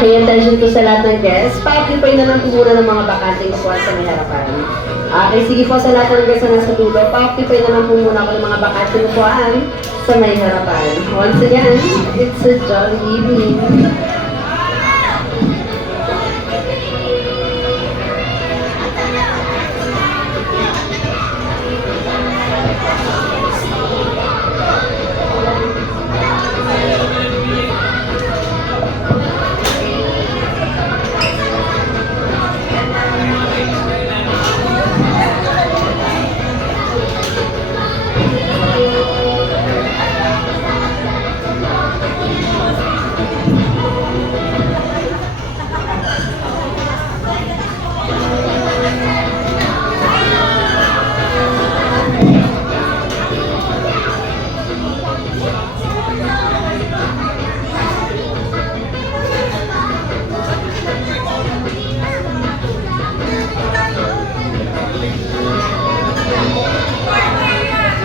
Aking attention po sa lahat ng guests. Pa-occupy na lang po muna ng mga bakanting upuan sa may harapan. Okay, sige po sa lahat ng guests na nasa dulo. Pa-occupy na lang po muna ako ng mga bakanting upuan sa may harapan. Once again, it's a jolly evening.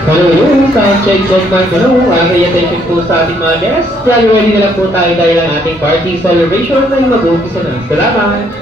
Hello, sound check, hello. Aking attention po sa ating mga guests. Ready na lang po tayo dahil ang ating party celebration ay mag-uumpisa na. Salamat!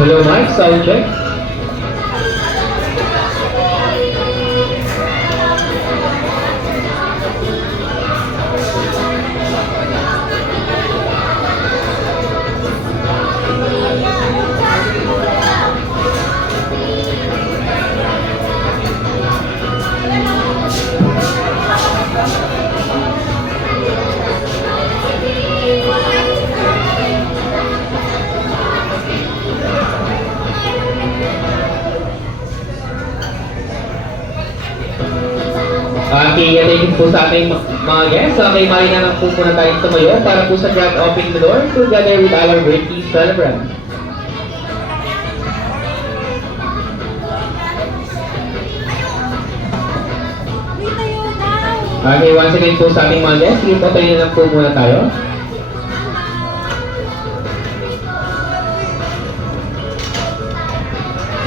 Hello, Mike, sound check. Thank you po sa ating mga guests. Okay, mali na lang po muna tayong tumayo para po sa grand opening the door together with our birthday celebrant. Okay, once again po sa ating mga guests, sige po tayo na lang po muna tayo.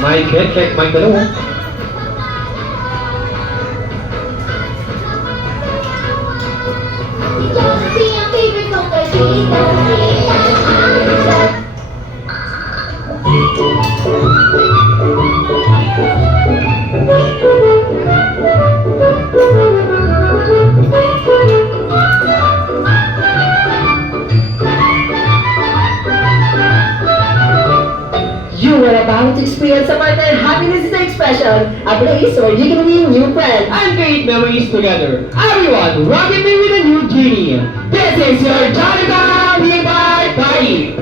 Mic check, mic dalawa. You are about to experience a partner happiness is the expression, a place where you can meet new friends And create memories together. Everyone, rock with me with a new genie. This is your Johnny Barbie Party!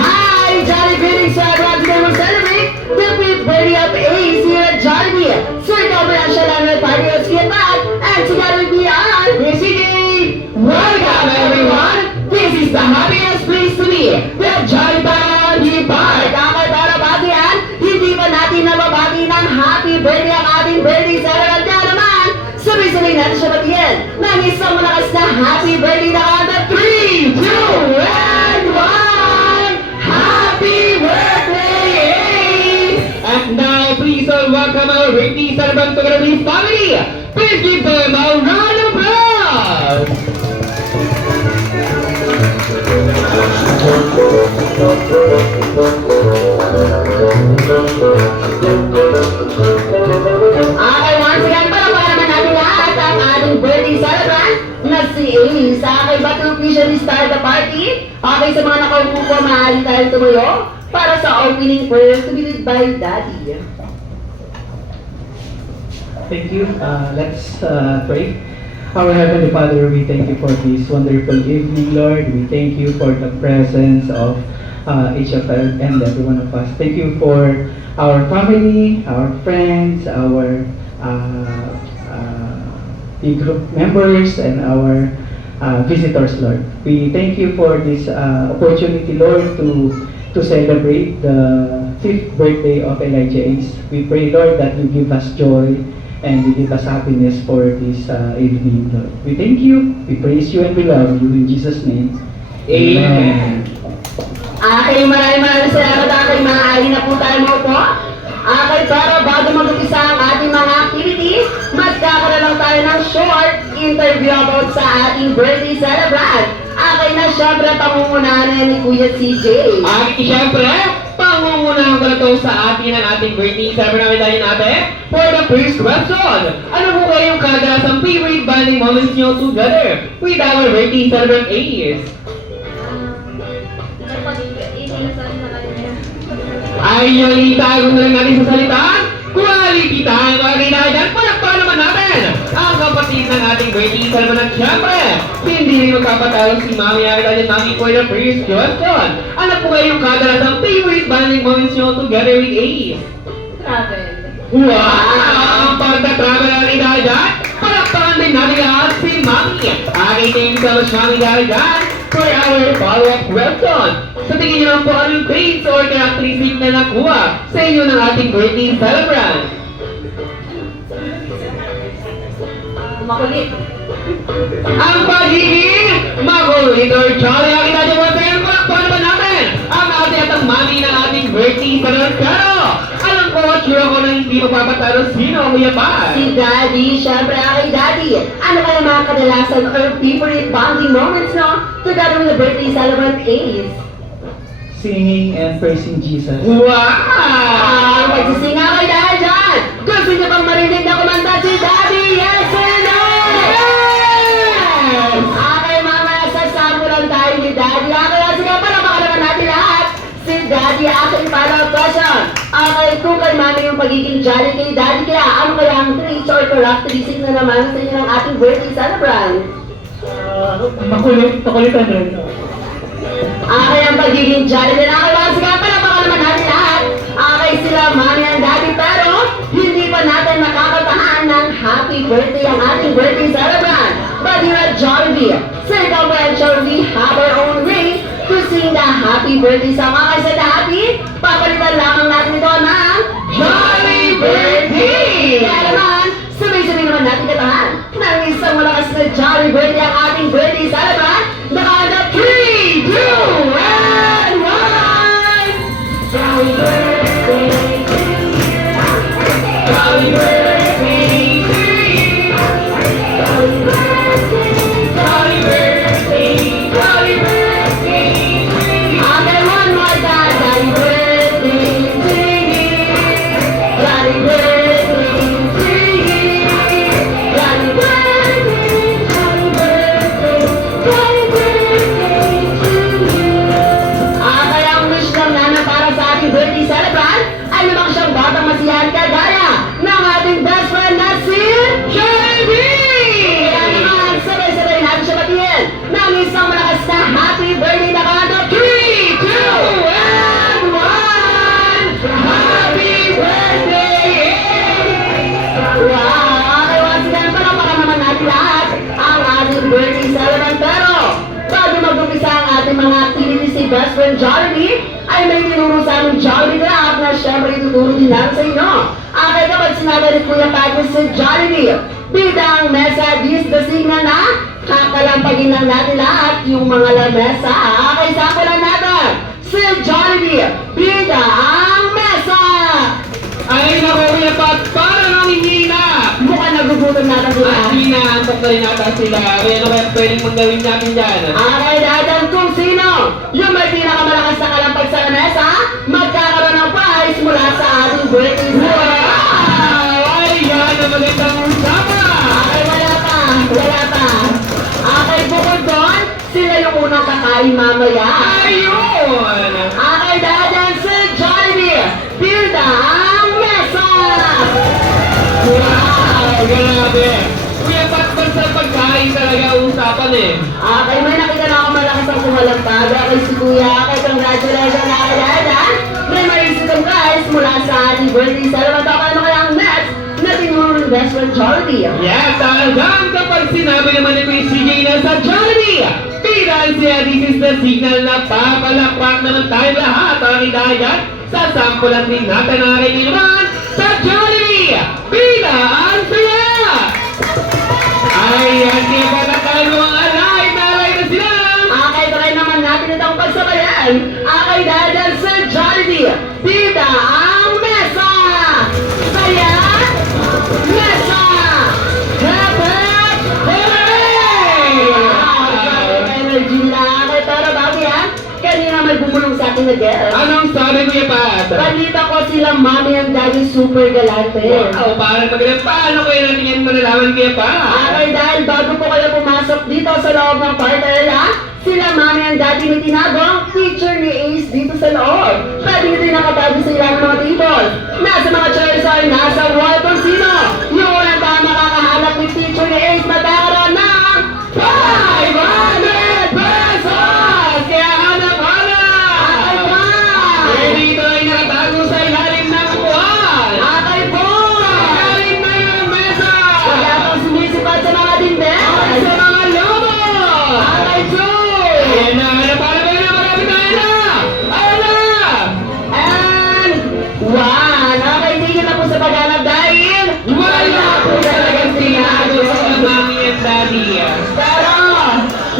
Hi! Jolly greetings to everyone! Today we'll celebrate the 5th birthday of Ace here at Jollibee. So ikaw ba na siya lang na party? Let's get back and together with me on City! Welcome everyone! This is the happiest place to be, the Johnny Barbie Party! Kamay para bati yan, hindi pa natin nababati ng happy birthday ang ating birthday celebrant. Kaya naman, sabay-sabay natin siya batiin ng isang malakas na happy birthday na kada 3, 2, and 1! Happy birthday, Ace! And now, please all welcome our birthday celebrant together with his family. Please give them a round of applause. Okay, once again, palakpakan naman natin lahat ang ating birthday celebrant na si Joey, sa aking Battle Vision Star the Party. Okay, sa mga nakaupo po, maaari tayo tumuyo para sa opening prayer to be led by Daddy. Thank you. Let's pray. Our Heavenly Father, we thank you for this wonderful evening, Lord. We thank you for the presence of each of us and every one of us. Thank you for our family, our friends, our group members, and our visitors, Lord. We thank you for this opportunity, Lord, to celebrate the 5th birthday of Elijah Ace. We pray, Lord, that you give us joy and you give us happiness for this evening, Lord. We thank you, we praise you, and we love you. In Jesus' name, Amen. Maraming salamat. Maaari na po tayo maupo. Pero bago mag-umpisa ang ating mga activities, magkakaroon lang tayo ng short interview about sa ating birthday celebrant. Na syempre pangungunahan ni Kuya CJ. Siyempre, pangungunahan ko na to sa atin ang ating birthday celebrant namin natin. For the first question, ano po kayong kadalasang favorite bonding moments nyo together with our birthday celebrant Ace? Ay, yung itago na lang natin sa salitaan. Quality time! Okay na dyan, palakpakan naman natin ang kapatid ng ating birthday celebrant. Siyempre, hindi rin magpapatalo si Mami. Nakita dyan, Mami, for the first question. Ano po kayong kadalasang favorite bonding moments nyo together with Ace? Travel. Wow! Ang pagta-travel natin dahil dyan, palakpakan din natin lahat si Mami. Okay, thank you so much, Mami, dahil dyan for our follow-up question. Sa tingin nyo lang po anong grades or characteristic na nakuha sa inyo ng ating birthday celebrant? Makulit. Ang pagiging makulit or jolly. Ang kita nyo po sa inyo, palakpakan naman natin ang ate at ang mami ng ating birthday celebrant. Pero, alam ko, sure ako na hindi magpapatalo sino, Kuya Pa. Si Daddy, syempre Daddy. Ano kaya mga kadalasan or favorite bonding moments, no? Together with the birthday celebrant Ace. singing and praising Jesus. Wow! Magsisinga kayo dahil dyan! Gusto niyo bang marinig na kumanta si Daddy? Yes or no? Yes! Okay, mamaya sasamulan tayo ni Daddy. Okay, sige, palamakan naman natin lahat. Si Daddy, aking follow-up question. Okay, kung kay Mami yung pagiging jolly kay Daddy, kaya ano kaya ang traits or characteristic na naman sa inyo ng ating birthday celebrant? Makulitan rin. Okay, ang pagiging jolly nila. Okay, sige, palamakan naman natin lahat. Okay, sila Mami and Daddy, pero hindi pa natin makakatahan ng happy birthday ang ating birthday celebrant. But here at Jollibee, circumferential, we have our own way to sing the happy birthday song. Okay, sa happy, papalitan lamang natin ito ng Jolly Birthday! Kaya naman, sabay-sabay naman natin katahan ng isang malakas na Jolly Birthday ang ating birthday celebrant. Nakada 3, 2, and 1! Jolly Birthday to you! Jolly Birthday to you! Jolly Birthday! Jolly Birthday! Jolly Birthday to you! Okay, one more time! Jolly Birthday to you! Jolly Birthday to you! Jolly Birthday! Jolly Birthday! Jolly Birthday to you! Okay, ang wish lang namin para sa ating birthday celebrant ay namang siyang batang masiyahan kagaya ng ating best friend na si Jollibee! Kaya naman, sabay-sabay natin siya batiin ng isang malakas na happy birthday na kanta. 3, 2, and 1! Happy birthday! Wow! Okay, once again, palamakan naman natin lahat ang ating birthday celebrant. Pero, bago mag-umpisa ang ating mga activities si Best Friend Jollibee, ay may tinuro sa aming Jollibee Graph na syempre ituturo din namin sa inyo. Okay, kapag sinabi ni Kuya Patrick si Jollibee, bidang mesa dis the signal na kakalampagin lang natin lahat yung mga lamesa. Okay, sakulan natin si Jollibee, bida ang mesa! Ay, naku, Kuya Pa, parang nanghihina! Mukhang nagugutom natin sila. At hinaantok na rin nata sila. Kaya ano kaya pwedeng manggawin natin dyan? Okay, dadan kung sino yung may pinakamalakas na kalampag sa lamesa, magkakaroon ng prize mula sa ating birthday celebrant. Wow! Ay, yan ang magandang usapan! Okay, wala pa. Okay, bukod doon, sila yung unang kakain mamaya. Ayun! Okay, dahil dyan si Jollibee, Tilda ang mesa! Wow! Grabe! Kuya Patman sa pagkain talaga usapan eh. Okay, may nakita na ako malakas ang kumalampag. Okay, si Kuya, okay, congratulations na kayo dahil dyan. May maisip ang guys mula sa ating birthday. Salamat ako ano kaya ang next na tinuro ng best friend Jollibee. Yes, talagang kapag sinabi naman ni Kuya CJ na sa Jollibee, bilang siya, this is the signal na papalakpak naman tayo lahat. Ang dahil sa sampulan din natin ang aking naman sa Jollibee, bilang siya! Ay, hindi pa na tayo mga alay na sila! Okay, try naman natin itong pagsabayan. Okay, dahil dyan sa Jollibee, Tita ang mesa! Saya! Mesa! Dapat! Hooray! Wow! Energy nila. Okay, pero bago yan, kanina may bumulong sa akin na guest. Anong sabi Kuya Pat? Balita ko silang mommy and daddy super galante. Wow, parang magaling. Paano kayo natin yan malalaman Kuya Pat? Okay, dahil bago po kayo pumasok dito sa loob ng party area, sila mami and daddy may tinagong picture ni Ace dito sa loob. Pwede nyo din nakatago sa ilang mga table. Nasa mga chairs ay nasa wall kung sino. Yung unang tao makakahanap ni picture ni Ace magkakaroon ng 500 pesos! Kaya hanap-hanap! Okay ba? Eh, dito ay nakatago sa ilalim ng buwan! Okay po! Ilalim na yung mesa! Wala pong sumisipat sa mga dindin. Sa mga lobo! Okay, Joe! Ayan na! Marami tayo na! Ayan na! And one. Okay, tingin na po sa paghanap dahil Wala po talagang tinago sa mami and daddy. pero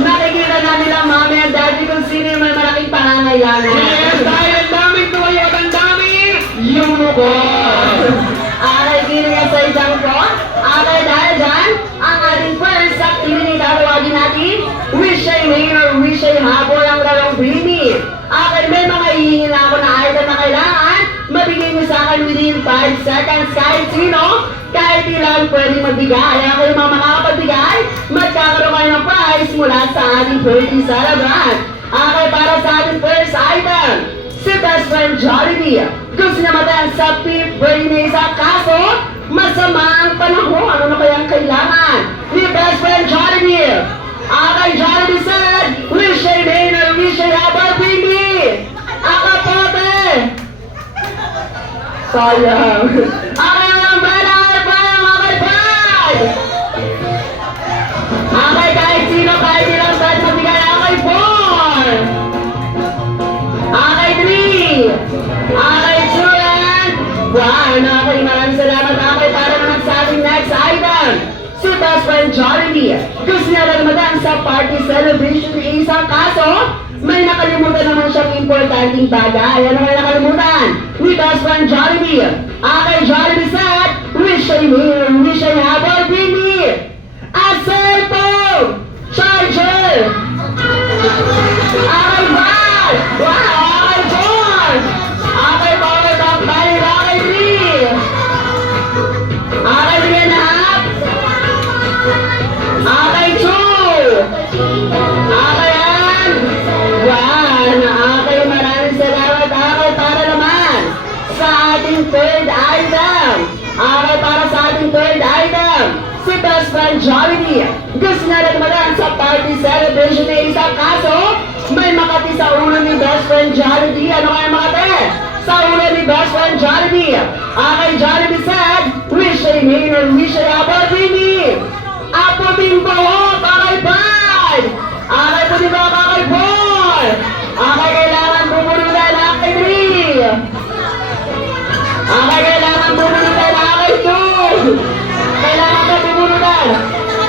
nakikita na nila mami at daddy kung sino yung may malaking pangangailangan. Yes, dahil ang daming tuwayo at ang daming unicorn! Okay, sino nga sa isang ko? Okay, dahil dyan, ang ating first activity tatawagin natin, wish ay may or wish ay habol ang larong Dreamy. Okay, may mga hihingin na ako na item na kailangan, mabigay niyo sa akin within 5 seconds kahit sino, kahit ilan pwedeng magbigay. Okay, yung mga makakapagbigay, magkakaroon kayo ng prize mula sa ating birthday celebrant. Okay, para sa ating first item, si best friend Jollibee. Gusto niya matayan sa 5th birthday niya isa, kaso masama ang panahon. Ano na kaya ang kailangan ni best friend Jollibee? Okay, Jollibee said, wish ay may or wish ay habang baby. Akapote! Sayang. Okay, ang bala, okay, bye! Okay, kahit sino, kahit ilang saan magbigay, okay, 4! Okay, 3! Okay, 2 and 1! Okay, maraming salamat. Okay, para naman sa ating next item. Si best friend Jollibee. Gusto niya lang madaan sa party celebration ni isang kaso, may nakalimutan naman siyang importanteng bagay. Ano kaya nakalimutan? Ni best friend Jollibee. Okay, Jollibee said, wish ay may, wish ay habang baby. A cellphone! Charger! Okay, bye! Wow! Okay, John! Okay, power bank, bye! Okay, 3! Okay, 3 and a half! Okay, 2! Okay, and 1! Okay, maraming salamat. Okay, para naman sa ating third item. Okay, para sa ating third item. Si best friend Jollibee. Gusto na rin madaan sa party celebration na isang kaso, may makati sa ulo ni best friend Jollibee. Ano kaya makati? Sa ulo ni best friend Jollibee. Okay, Jollibee said, wish ay may or wish ay habang baby. Apo bimbo, kakay bad. Okay, po diba kakay boy. Okay, kailangan bumulutan. Okay, 3. Okay, kailangan bumulutan. Okay, 2. Kailangan ka bumulutan.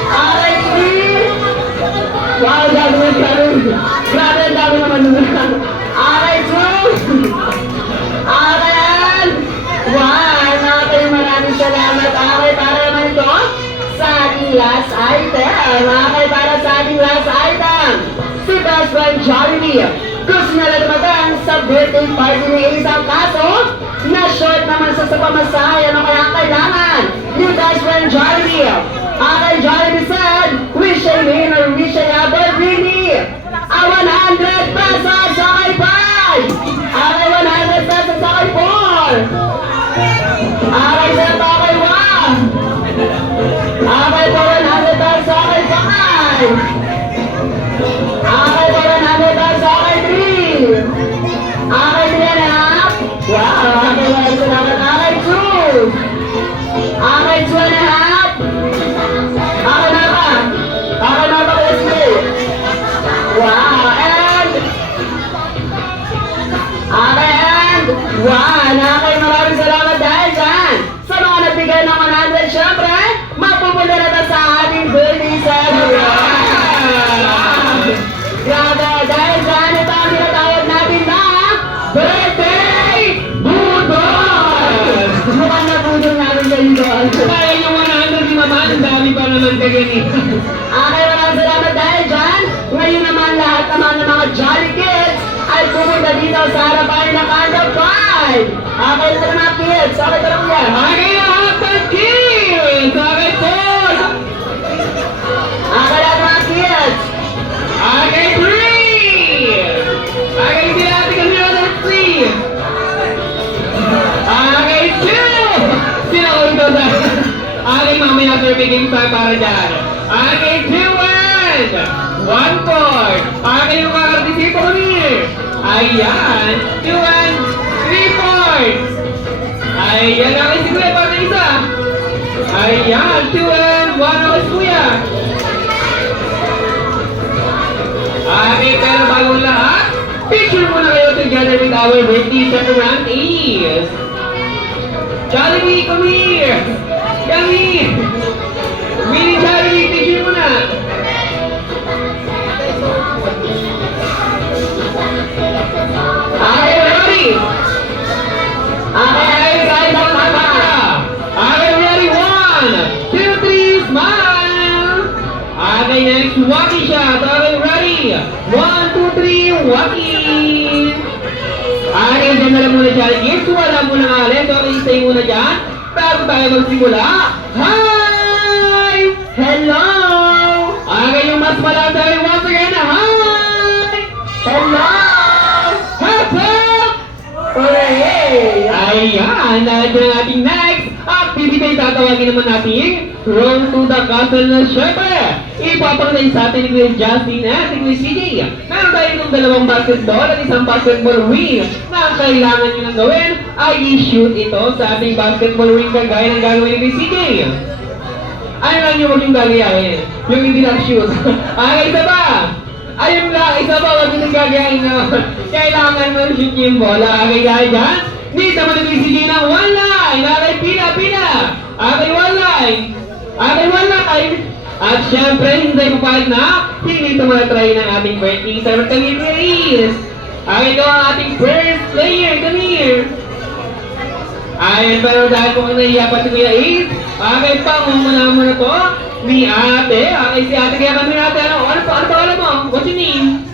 Okay, 3. Wow, dami na dami. Grabe, ang dami naman nun. Okay, 2. Okay, and 1. Okay, maraming salamat. Okay, para naman ito sa ating last item. Okay, para sa ating last item. Si best friend Jollibee. Gusto na lang naman sa birthday party ni isang kaso, na short naman sa pamasahe. Ano kaya ang kailangan ni best friend Jollibee? Aking Jollibee said, wish I win or wish I have a really. 100 pesos sa kay 5. Aking 100 pesos sa kay 4. Aking sa kay 1. Aking 100 pesos sa kay 5. Aking 100 pesos sa kay 3. Aking 3.5. Wow, aking 1 salamat. Aking 2. Aking 2.5. Aking na ba? Aking na ba, Leslie? Wow, and one. Okay, maraming salamat dahil dyan. Sa mga nagbigay ng 100, syempre, mapupunta na ito sa ating birthday celebration. Grabe, dahil dyan, ito ang tinatawag natin na birthday budol. Mukhang nabudol natin kayo doon. Kaya yung 100 ni Mama, ang dami pa naman kaganit. Okay, maraming salamat dahil dyan. Ngayon naman lahat naman ng mga Jolly Kids ay pumunta dito sa harapan ng Kanda 5. Okay, ito na mga kids. Okay, ito na kuya. Okay, lahat ng kids! Okay, Paul! Okay, lahat ng mga kids. Okay, 3! Okay, si ate kasi na 3! Okay, 2! Sino ko ito sa... Okay, mamaya sir, biging pa para dyan. Okay, 2-1! 1-4! Okay, yung mga kartisipo ko niya. Ayan! 2-1! 3-4! Ayan, okay si Kuya, para isa. Ayan, 2-1! 1 ako si Kuya. Okay, pero bagong lahat, picture muna kayo together with our birthday celebrities. Jollibee, come here! Come here! Mini Jollibee, picture muna! Okay, ready? Okay, guys, okay, ready? 1, 2, 3, smile! Okay, next, walkie shot. Okay, ready? 1, 2, 3, walkie! Okay, dyan na lang muna dyan. Yes, wala muna nga ulit. Okay, stay muna dyan. Bago tayo magsimula. Hi! Hello! Okay, yung mas malata rin once again. Hi! Hello! Hop, hop! Hooray! Ayan, nandiyan ang ating next activity. Tatawagin naman natin Road to the Castle na syempre. Ipapakita sa atin ni Kuya Justin at ni Kuya CJ. Meron tayo ng dalawang basketball at isang basketball ring na ang kailangan nyo lang gawin ay i-shoot ito sa ating basketball ring kagaya ng gagawin ni Kuya CJ. Ano lang yung huwag yung gagayahin? Yung hindi lang shoot. Okay, isa pa! Ayun lang, isa pa, huwag yung gagayahin na. Kailangan mo shoot yung bola. Okay, dahil dyan, dito mo nag CJ ng one line. Okay, pila. Okay, one line. Okay, one line. At syempre, hindi mo pa na, hindi ito try ng ating birthday server. Come here, please. Okay, ito ang ating first player. Come here. Ayan, pero dahil kung nahiya pa si Kuya Ace, okay, pangumuna mo na to ni ate. Okay, si ate, kaya kami ate, ano pangalan mo? What's your name?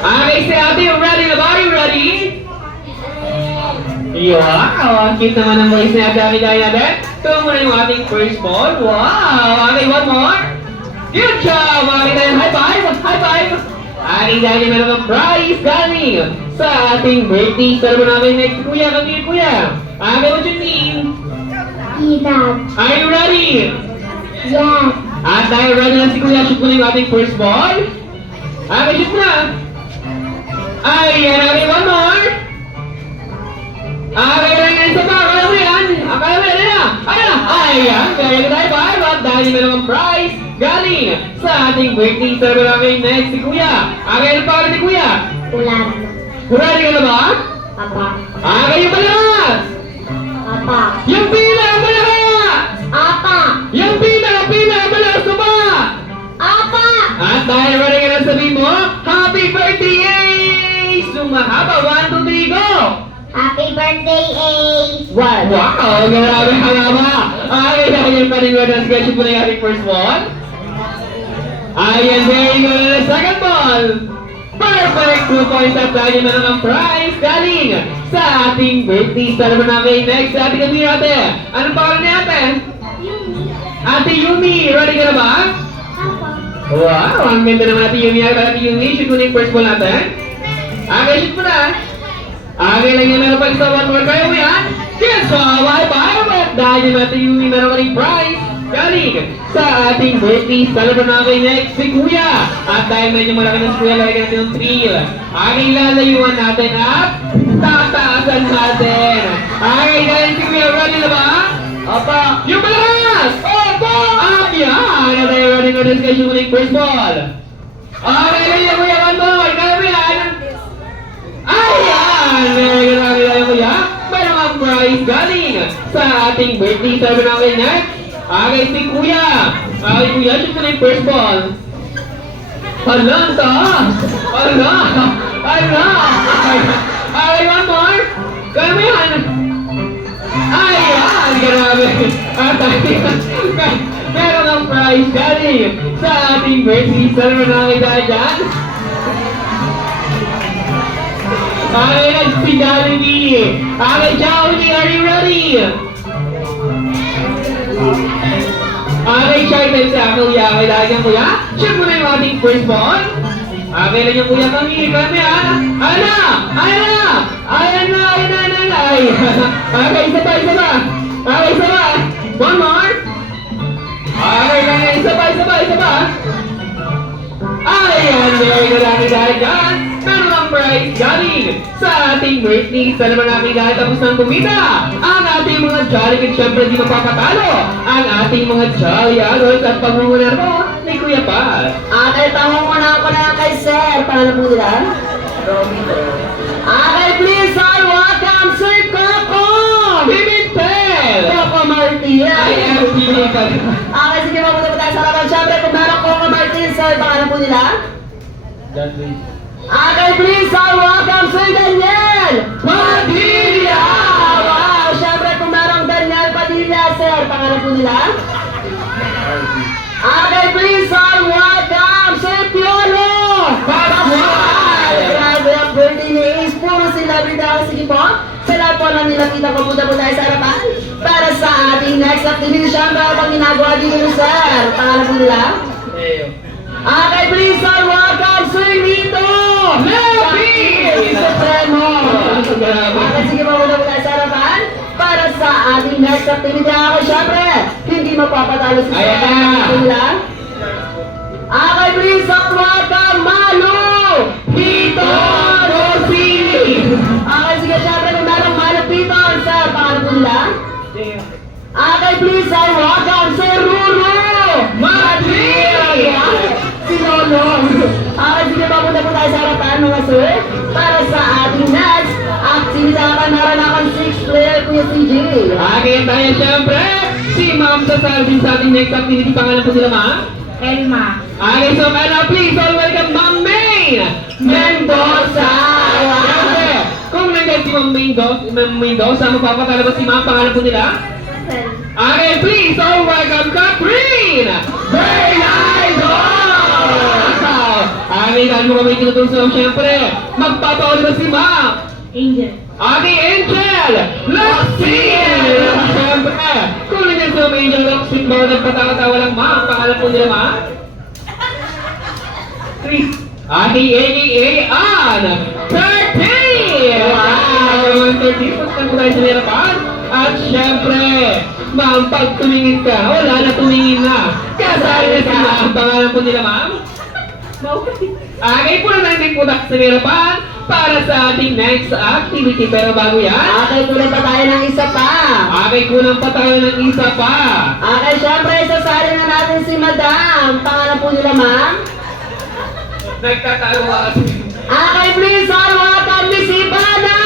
Okay, si ate, you ready na ba? You ready? Wow, ang cute naman ng voice ni ate. Dahil natin, ito muna yung ating first ball. Wow, okay, one more. Good job! Okay, tayo, high five! High five! Ating dahil meron ng prize galing sa ating birthday server namin next. Kuya, come here, Kuya. Okay, what's your name? Ethan. Are you ready? Yes. At dahil ready na si Kuya, shoot mo na yung ating first ball. Okay, shoot na. Ayan, okay, one more. Okay, isa pa, akala mo yan. Akala mo yan, ayan, kaya na tayo ba? At dahil meron ng prize galing sa ating birthday server namin next si Kuya. Okay, ano pa ni Kuya? Ulan. Ready ka na ba? Papa. Okay, yung malakas! Papa. Yung pila, malakas! Apa. Yung pila, malakas ka ba? Apa. At dahil ready ka na sabihin mo, Happy Birthday, Ace! Sumahaba, 1, 2, 3, go! Happy birthday, Ace. One. Wow, grabe halama! Okay, dahil pa rin ang schedule mo na yung ating first ball. Ayan, there you go na the second ball. Perfect! 2 points at dahil na ng prize galing sa ating birthday celebrate namin next sa ating kami ate. Anong pangalan ni ate? Ate Yumi, ready ka na ba? Apo. Wow, ang ganda naman Ate Yumi. Ate Yumi, shoot mo na yung first ball natin. Okay, shoot mo na. Okay lang yan, meron pa isa, one more. Kaya mo yan? Yes, bye-bye. Dahil yung Ate Yumi, meron ka rin prize. Galing sa ating birthday celebrate na kay next si Kuya. At dahil medyo malaki ng Kuya, lalagyan natin ng thrill. Aking lalayuan natin at tataasan natin. Okay, dahil si Kuya, ready na ba? Opo. Yung malakas! Opo! Yan! At tayo ready na discussion mo ng first ball. Okay, ganyan Kuya, one more. Kaya mo yan. Ayan! Very good, Kuya. Meron ang prize galing sa ating birthday celebrate na kay next. Okay, si Kuya. Okay, Kuya, shoot mo na yung first ball. Hala, ang taas! Hala! Hala! Okay, one more. Kaya mo yan. Ayan! Grabe! At meron ang prize galing sa ating birthday celebrate na kay dyan. Okay, si Jollibee. Okay, Jollibee, are you ready? Okay, shy time sa Kuya. Okay, dahil yan Kuya. Shoot mo na yung ating first ball. Okay lang yung Kuya kami. Ayan na! Ayan na! Okay, isa pa. Okay, isa pa. One more. Okay lang yan. Isa pa. Ayan, very good namin dahil dyan. Meron ang prize galing sa ating birthday. Celebrate namin dahil tapos ng kumita. Ang ating mga Jolly Kids, syempre di mapapatalo. Ang ating mga Jolly Adults at pangunguna mo ni Kuya Paz. Okay, pangunguna ko na kay Sir. Paano po nila? Okay, please, all welcome Sir Coco! Pimentel! Coco Martin! I am Pimentel. Okay, sige, mabuti po tayo sa laban. Syempre, kung meron Coco Martin, Sir, paano po nila? Okay, please, all welcome Sir Daniel Padilla! Wow, syempre, kung merong Daniel Padilla, Sir, paano po nila? Okay, please, all welcome Sir Piolo! Pascual! Grabe ang birthday ni Ace. Puro celebrity ako. Sige po. Sa lahat po na nilapitan ko, punta po tayo sa harapan. Para sa ating next activity, syempre, ang ginagawa dito, Sir. Pangalan po nila? Okay, please, all welcome Sir Nito! Levi! Supremo! Okay, sige po, punta po tayo sa harapan. Para sa ating next activity, ako, syempre, hindi mapapatalo si Sir. Ayan na. Pangalan po nila? Okay, please, all welcome Malu! Pito Rosini! Okay, sige, syempre, kung merong Malu Pito, Sir, pangalan po nila? Okay, please, all welcome Sir Ruru! Madrid! Si Lolo! Okay, sige, papunta po tayo sa harapan, mga sir. Para sa ating next activity, meron akong 6-player, Kuya CJ. Okay, tayo syempre. Si Ma'am sasabi sa ating next activity. Pangalan po sila, Ma'am? Elma. Okay, so please, all welcome Ma'am May Mendoza! Syempre, kung nandiyan si Ma'am Mendoza, magpapatala ba si Ma'am? Pangalan po nila? Okay, please, all welcome Catherine Bernardo! Okay, dahil mo kami tinutulong syempre, magpapaulit ba si Ma'am? Angel. Okay, Angel! Luxin! Siyempre, kung nandiyan si Ma'am Angel Luxin, bawal nagpatawa-tawa lang, Ma'am. Pangalan po nila, Ma'am? Chris. Okay, a.k.a. Ann 13! Wow! 13, punta po tayo sa harapan. At syempre, Ma'am, pag tumingin ka, wala na tumingin na. Kasali na si Ma'am. Pangalan po nila, Ma'am? Okay, puro na din po tayo sa harapan para sa ating next activity. Pero bago yan, Okay, kulang pa tayo ng isa pa. okay, kulang pa tayo ng isa pa. Okay, syempre, sasali na natin si Madam. Pangalan po nila, ma'am? Nagtatawa kasi. Okay, please, all welcome Miss Ivana!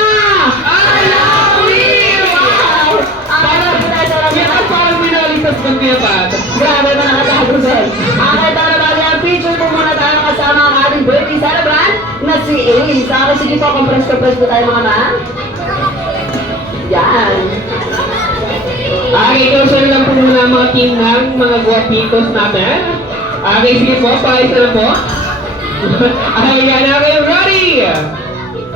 I love you! Wow! Okay, po tayo sa Yan ang parang minalitas ng kaya bata. Grabe mga katapusan. Okay, para bago ang picture po muna tayo kasama ang ating birthday celebrant na si Ace. Okay, sige po, compress po tayo mga ma'am. Yan. Okay, closer lang po muna ang mga team ng mga guwapitos natin. Okay, sige po, paisa na po. Okay, yan. Okay, ready?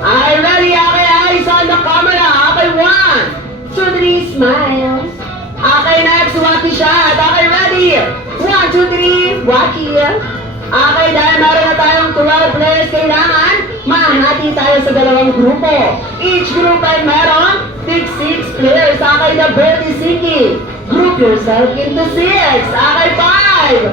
Okay, ready? Okay, eyes on the camera. Okay, 1, 2, 3, smile. Okay, next, Wacky shot. Okay, ready? 1, 2, 3, Wacky. Okay, dahil meron na tayong 12 players, kailangan mahati tayo sa dalawang grupo. Each group ay meron 6 players. Okay, the birdie sinking. Group yourself into 6. Okay, 5,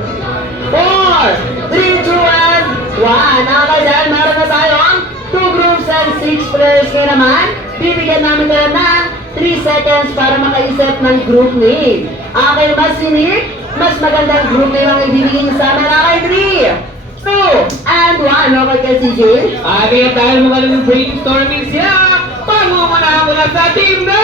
4, 3, 2, and 1. Okay, dahil meron na tayong 2 groups and 6 players, kaya naman, bibigyan namin kayo ng 3 seconds para makaisip ng group name. Okay, mas sinig, mas magandang group name ang ibibigay sa amin. Okay, 3, 2, and 1. Okay ka, CJ? Okay, at dahil magaling brainstorming siya, pangunahan mo na sa team na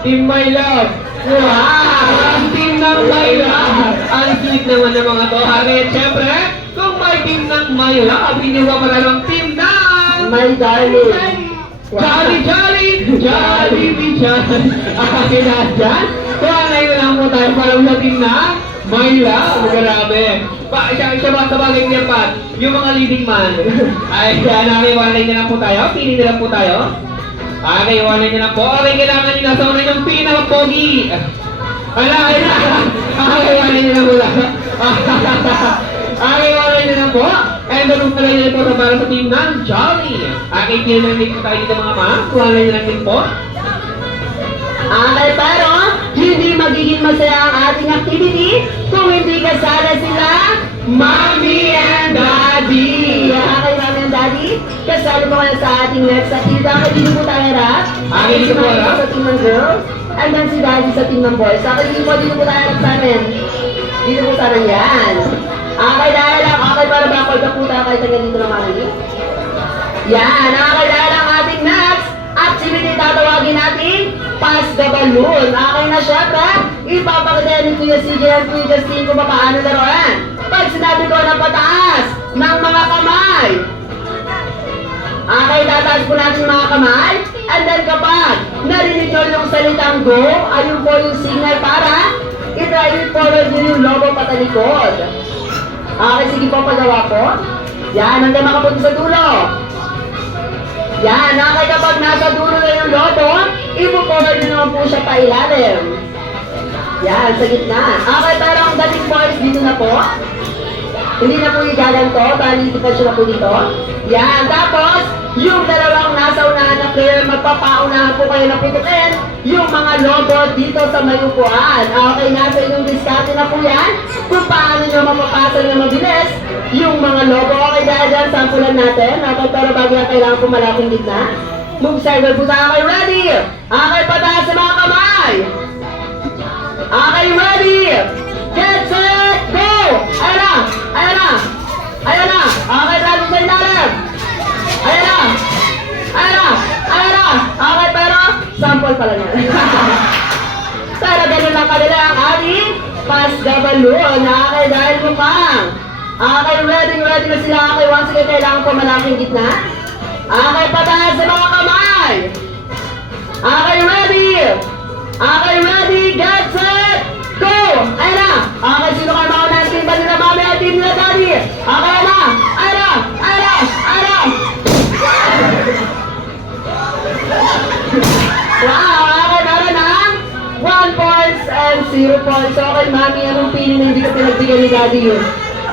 Team My Love. Wow! Ang team ng My Love. Ang cute naman ng mga to. Okay, at syempre, kung may team ng My Love, hindi mo maramang team na My darling. Jolly, Jolly, Jolly, Jolly. Okay na dyan. Kung ngayon lang po tayo para sa team na My Love. Grabe. Siya ba sa bagay niya pa? Yung mga leading man. Ay, nakiwalay na lang po tayo. Pili na lang po tayo. Okay, iwanan niyo na po. Okay, kailangan niyo nasa una yung pinaka-pogi. Ala, okay, iwanan niyo na po lang. Okay, iwanan niyo na po. And doon pala niyo po para sa team ng Jolly. Okay, pinamimik po tayo dito mga ma. Iwanan niyo lang din po. Okay, pero hindi magiging masaya ang ating activity kung hindi kasala sila Mommy and Daddy. Okay, Mommy and Daddy, kasali mo kayo sa ating next activity. Okay, dito po tayo harap. Okay, dito po harap. Sa team ng girls. And then si Daddy sa team ng boys. Okay, dito po tayo harap sa amin. Dito po sana yan. Okay, dahil lang. Okay, para backward na po tayo kahit hanggang dito na Mommy. Yan. Okay, dahil ang ating next activity tatawagin natin Pass the Balloon. Okay na syempre, ipapakita ni Kuya CJ at Kuya Justin kung paano laruan. Pag sinabi ko ng pataas ng mga kamay. Okay, tataas po natin yung mga kamay. And then kapag narinig nyo yung salitang go, ayun po yung signal para i-drive forward nyo yung lobo patalikod. Okay, sige po, pagawa po. Yan, hanggang makapunta sa dulo. Yan, okay, kapag nasa dulo na yung lobo, ipo-forward nyo naman po siya pa ilalim. Yan, sa gitna. Okay, pero ang dating boys dito na po. Hindi na po igaganto, bali siya na po dito. Yan, tapos, yung dalawang nasa unahan na player, magpapaunahan po kayo na putukin yung mga logo dito sa may upuan. Okay, nasa inyong diskarte na po yan kung paano nyo mapapasa na mabilis yung mga logo. Okay, dahil dyan, sampulan natin. Okay, pero bago yan, kailangan po malaking gitna. Move sideways po tayo. Okay, ready? Okay, pataas sa mga kamay. Okay, ready? Get set, go! Ayan na! Ayan na! Ayan na! Okay, lalo sa ilalim! Ayan na! Ayan na! Ayan na! Okay, pero sample pala niya. Pero ganun lang kanila ang ating pass the balloon. Okay, dahil mukhang. Okay, ready na sila. Okay, once again, kailangan po malaking gitna. Okay, pataas sa mga kamay. Okay, ready? Okay, ready? Get set! Go! Ayan na! Okay, sino kayo mauna? Team ba nila Mami at team nila Daddy? Okay, ayan na! Ayan na! Ayan na! Ayan na! Wow! Okay, meron ng 1 points and 0 points. Okay, Mami, anong feeling na hindi ka pinagbigyan ni Daddy yun?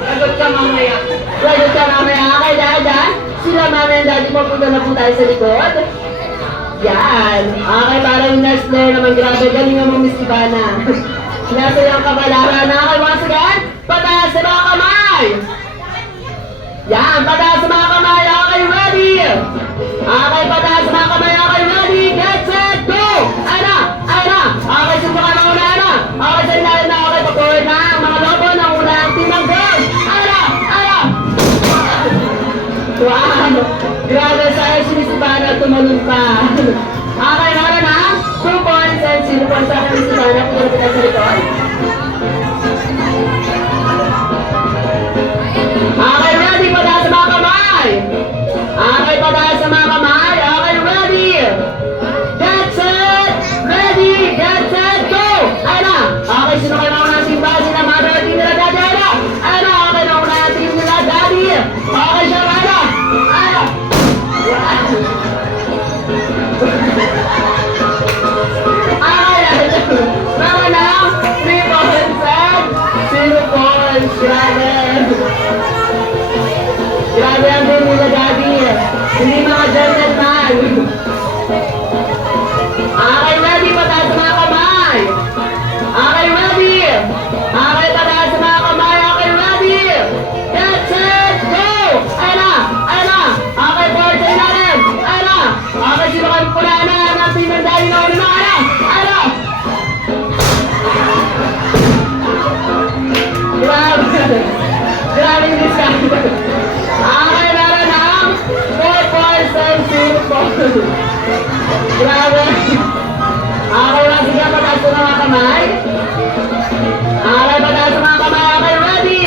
Lagot ka mamaya. Lagot ka mamaya. Okay, dahil sila Mami and Daddy, pupunta na po tayo sa likod. Yan. Okay, para yung next player naman, grabe, galing naman Miss Ivana. Nasa yung kabalaran. Okay, once again, pataas sa mga kamay. Yan, pataas sa mga kamay. Okay, ready? Okay, pataas sa mga kamay. Okay, ready? Get set, go! Ayan na! Ayan na! Okay, subukan na una na. Okay, sa ilalim na. Okay, pag-forward na ang mga lobo ng unang team ng girls. Ayan na! Ayan na! Wow! Grabe sa'yo, sinisipana, tumalun pa. Okay, meron na 2 points and 0 points sa akin, sinisipana. Kung kita sa likod. Okay, ready? Pataas sa mga kamay. Okay, pataas sa mga kamay. Okay, ready? Get set! Ready? Get set! Go! Ayan na! Okay, sino kayo mauna ng simba? Sina Mother at team nila Daddy? Ayan na! Ayan na! Okay, nauna ng team nila Daddy! Okay, siya, ayan na! Ayan na! Okay, meron Grabe ang din nila, Daddy. Hindi mga gentleman. Okay, ready? Pataas sa mga kamay. Okay, ready? Okay, pataas sa mga kamay. Okay, ready? Get set, go! Ayun na! Ayun na! Okay, forward sa ilalim. Ayun na! Okay, sino kayo pula na ng team ng Daddy na ulit na? Ayun na! Ayun na! Grabe! Grabe yung discount. Okay, meron ang 4 points and 0 points. Grabe. Okay, sige, pataas ko na mga kamay. Okay, pataas ko mga kamay. Okay, ready?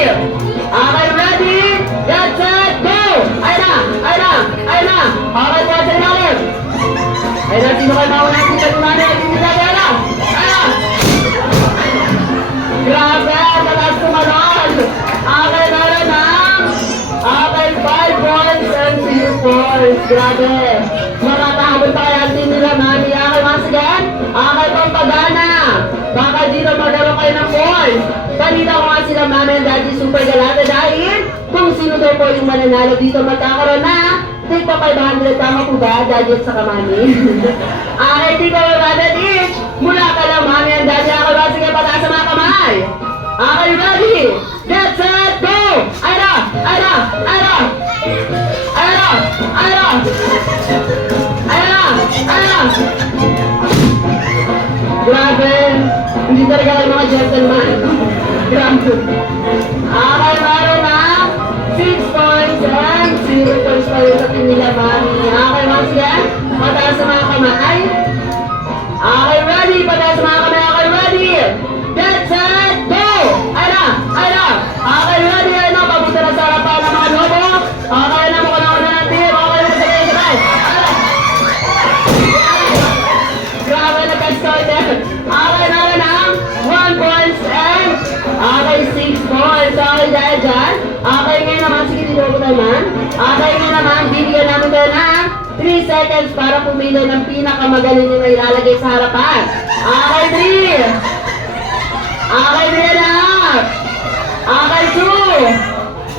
Okay, ready? Get set, go! Ayun na! Ayun na! Ayun na! Okay, po sa ilalim. Ayun na, sino kayo mauna? Sino kayo mauna? Sino kayo mauna? Ayun na! Grabe! Pataas ko manon! Okay, meron ang okay, 5 points and 0 points. Grabe! Makakahabol pa kaya ang team nila, mami. Okay, once again. Okay, pampagana. Baka dito magkaroon kayo ng points. Balita ko nga sila, mami and daddy, super galata dahil kung sino daw po yung mananalo dito magkakaroon na tigpa 500. Tama po ba, daddy at saka mami? Okay, tigpa 500 each. Mula ka lang, mami and daddy. Okay, once again, pataas sa mga kamay. Okay, ready? Get set, go! Ayun na! Ayun na! Ayun na! Ayun na! Ayun na! Ayun na! Ayun na! Grabe! Hindi talaga kayo mga gentleman. Grabe. Okay, meron na 6 points and 0 points pa rin sa team nila, mami. Okay, once again, pataas sa mga kamay. Okay, ready? Pataas sa mga kamay. Okay, ready? Get set, go! Ayun na! Ayun na! Okay, ready? Ayun na, papunta na sa harapan ng mga lobo. Okay na, mukha na ng team. Okay, sabay, sabay. Grabe, nag-started. Okay, meron ang 1 points and okay, 6 points. Okay, dahil dyan. Okay, ngayon naman, sige, dito ko naman. Okay, ngayon naman, bibigyan namin tayo ng 3 seconds para pumili ng pinakamagaling na ilalagay sa harapan. Okay, 3. Okay, 3 na. Okay, 2.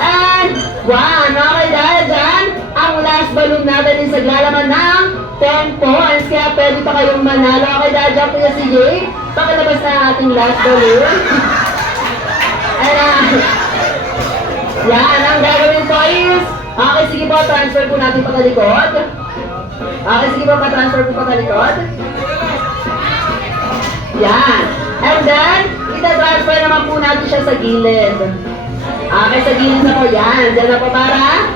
And 1. Okay, dahil dyan, ang last balloon natin is naglalaman ng 10 points. Kaya pwede pa kayong manalo. Okay, dahil dyan, Kuya CJ, pakilabas na ang ating last balloon. And, yan, ang gagawin ko is, okay, sige po, transfer po natin patalikod. Okay, sige po, pa-transfer po patalikod. Yan. And then, ita-transfer naman po natin siya sa gilid. Okay, sa gilid na po. Yan. Diyan na po para.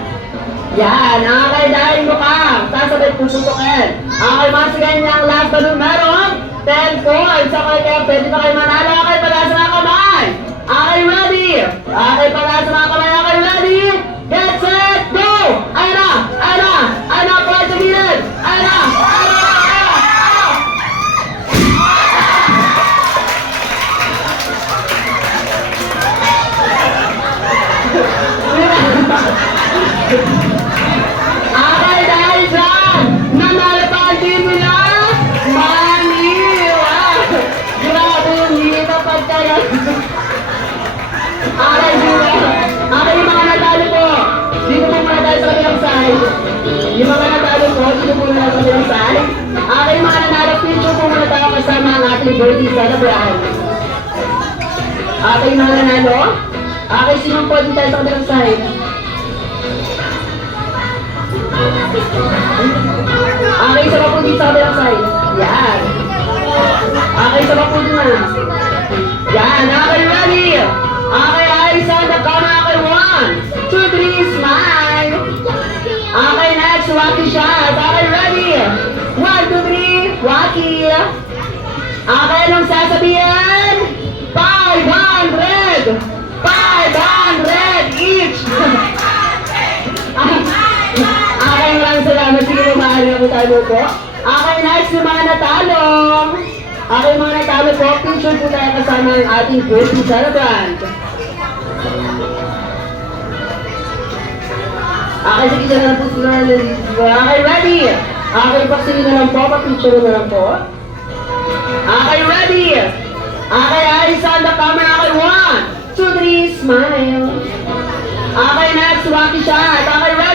Yan. Okay, dahil mukhang. Sasabay puputukin. Okay, once again, yung last balloon meron 10 points. Okay, kaya pwede pa kayo manalo. Okay, pataas sa mga kamay. Okay, ready? Okay, pataas sa mga kamay. Okay, ready? Get set, go! Ayun na! Ayun na! Ayun na! Point sa gilid! Ayun na! Ayun na! Ayun na! Okay, dahil dyan, nanalo pa ang team nila, Manila! Grabe yung hirap pagkaya. Okay, Jura. Okay, yung mga natalo po, dito po muna tayo sa kabilang side. Yung mga natalo po, dito po muna sa kabilang side. Okay, yung mga nanalo, picture po muna tayo kasama ang ating birthday celebration. Okay, yung mga nanalo. Okay, sino po dito tayo sa kabilang side? Okay, isa pa po dito sa kabilang side. Yan. Okay, isa pa po dito na. Yan. Okay, ready? Okay, eyes on the camera. Okay, 1, 2, 3, smile. Okay, next, wacky shot. Okay, ready? 1, 2, 3, wacky. Okay, anong sasabihin? 500! 500 each! Okay, maraming salamat. Sige po, maaari na po tayo po. Okay, next, yung mga natalong. Okay, mga natalo po, picture po tayo kasama ang ating birthday celebrant. Okay, sige, dyan na lang po sila. Okay, ready? Okay, paksili na lang po, pa-picture na lang po. Okay, ready? Okay, eyes on the camera. Okay, 1, 2, 3, smile. Okay, next, wacky shot. Okay, ready?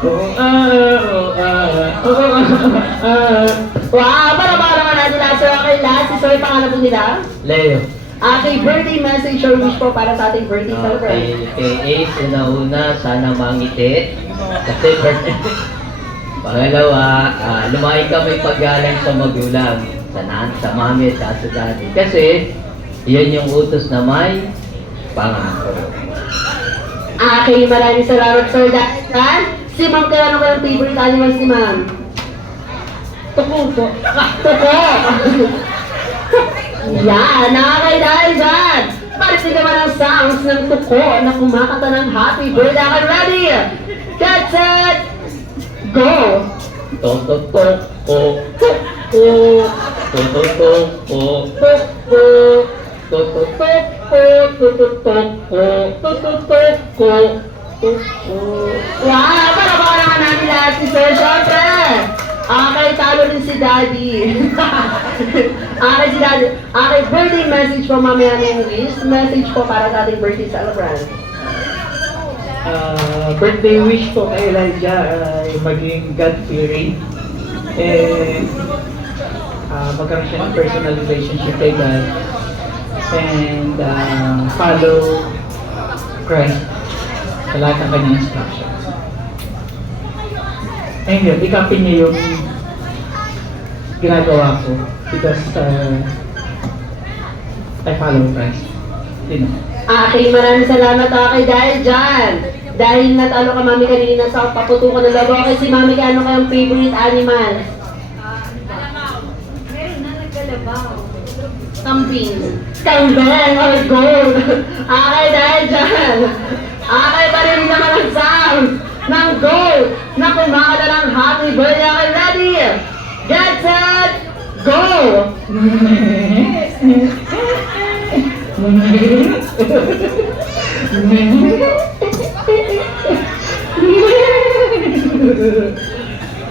Wow, para naman natin lahat. So, okay, last. Sorry, pangalan po nila? Leo. Okay, birthday message or wish po para sa ating birthday celebration. Kay Ace, una-una, sana mangiti. Kasi birthday. Pangalawa, lumayan ka may paggalang sa magulang. Sa mami at sa daddy. Kasi, yun yung utos na may pangako. Okay, maraming salamat, Sir Dan. Si Ma'am, kaya ano kayong favorite animals ni Ma'am? Tuko po. Tuko! Yan, okay dahil dyan. Parinig naman ang sounds ng tuko na kumakata ng happy birthday. Okay, ready? Get set! Go! Tototoko. Tuko! Tototoko. Tuko! Tototoko. Tututuko! Wow! Para naman natin lahat si Sir, syempre! Okay, talo rin si Daddy. Okay, si Daddy. Okay, birthday message po mamaya ng wish. Message po para sa ating birthday celebrant. Birthday wish ko kay Elijah ay maging God-fearing and magkaroon siya ng personal relationship kay God and follow Christ sa lahat ng kanyang instructions. And yun, ikapin niya yung ginagawa ko because I follow Christ. You know. Okay, maraming salamat okay dahil dyan. Dahil natalo ka mami kanina sa paputukan ng logo. Okay, si mami kano kayong favorite animal? Meron na nagkalabaw. Kambing. Kambing or gold. Okay, dahil dyan. Okay, parinig naman ang sound ng gold na kumakata ng happy birthday. Okay, ready? Get set! Go!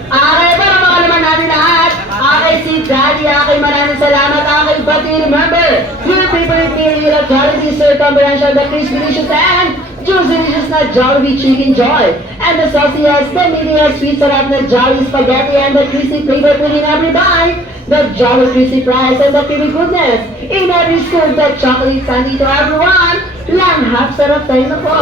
Okay, para makalaman natin lahat. Okay, si Daddy. Okay, maraming salamat. Okay, but remember, your favorite period of Jollibee Sir combination the Crispy Delicious and Juicy Delicious na Jollibee Chicken Joy. And the sauciest, the medium sweet sarap na Jolly Spaghetti and the crispy flavor within every bite. The Jolly Crispy Fries and the creamy goodness. In every scoop, the chocolate candy to everyone. Langhap sarap tayo na po.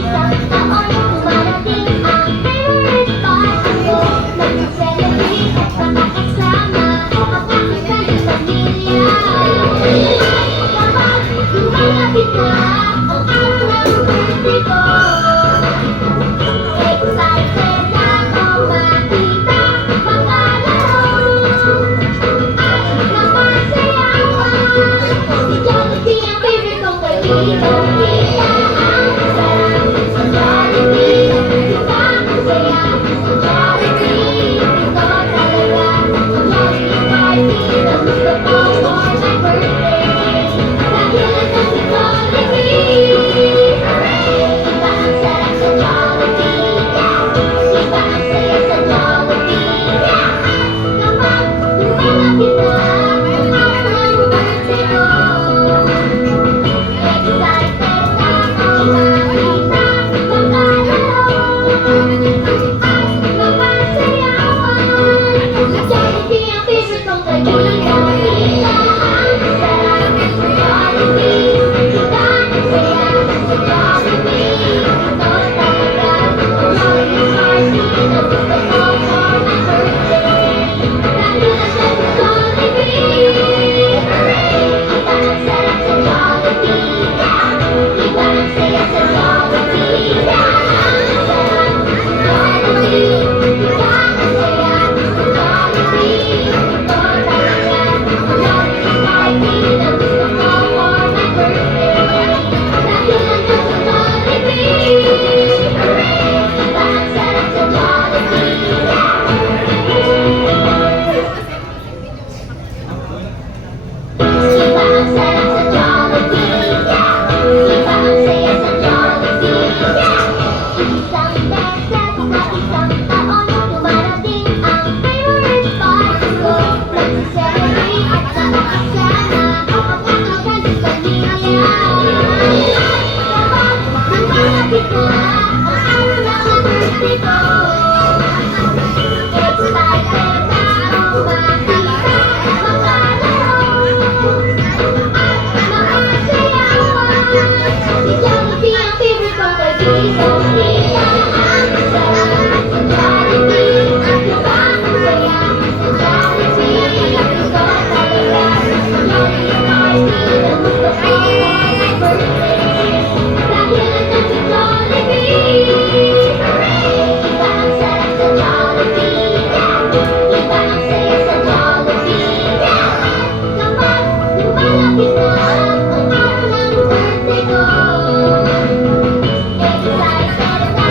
isang taon dumarating ang favorite party ko. Nag-celebrate at makakasama ang aking pamilya. Kapag lumalapit na ang araw ng birthday ko, excited na ako makita mga laro at napasayawan. Si Jollibee ang favorite kong kaibigan. Kita ang sarap sa Jollibee. Kita ang saya sa Jollibee. Ito talaga Jollibee party na gusto ko for my birthday. Dahil ito si Jollibee. Iba ang sarap sa Jollibee. Iba ang saya sa Jollibee. Kapag lumalapit na ang araw ng birthday ko, excited na ako makita mga laro at mapasayawan. Jollibee ang favorite kong kaibigan. Kita ang sarap sa Jollibee. Kita ang saya sa Jollibee. Ito talaga Jollibee party na gusto ko for my birthday. Dahil nandyan sa Jollibee. Iba ang sarap sa Jollibee. Iba ang saya sa Jollibee. Iba ang sarap sa Jollibee. Iba ang saya sa Jollibee. Ito talaga Jollibee party na gusto ko for my birthday. Dahil nandyan sa Jollibee. Iba ang sarap sa Jollibee. Iba ang sarap sa Jollibee. Iba ang saya sa Jollibee. Isang beses na isang taon dumarating ang favorite party ko. Nag-celebrate at nakakasama ang aking pamilya. Kapag lumalapit na ang araw ng birthday ko, excited na ako makita mga laro at makasayawan. Si Jollibee ang favorite kong kaibigan. Kita ang sarap sa Jollibee. Iba ang saya sa Jollibee. Ito talaga Jollibee party na gusto ko for my birthday. Dahil nandyan sa Jollibee. Iba ang sarap sa Jollibee. Iba ang saya sa Jollibee. Kapag lumalapit na ang araw ng birthday ko, excited na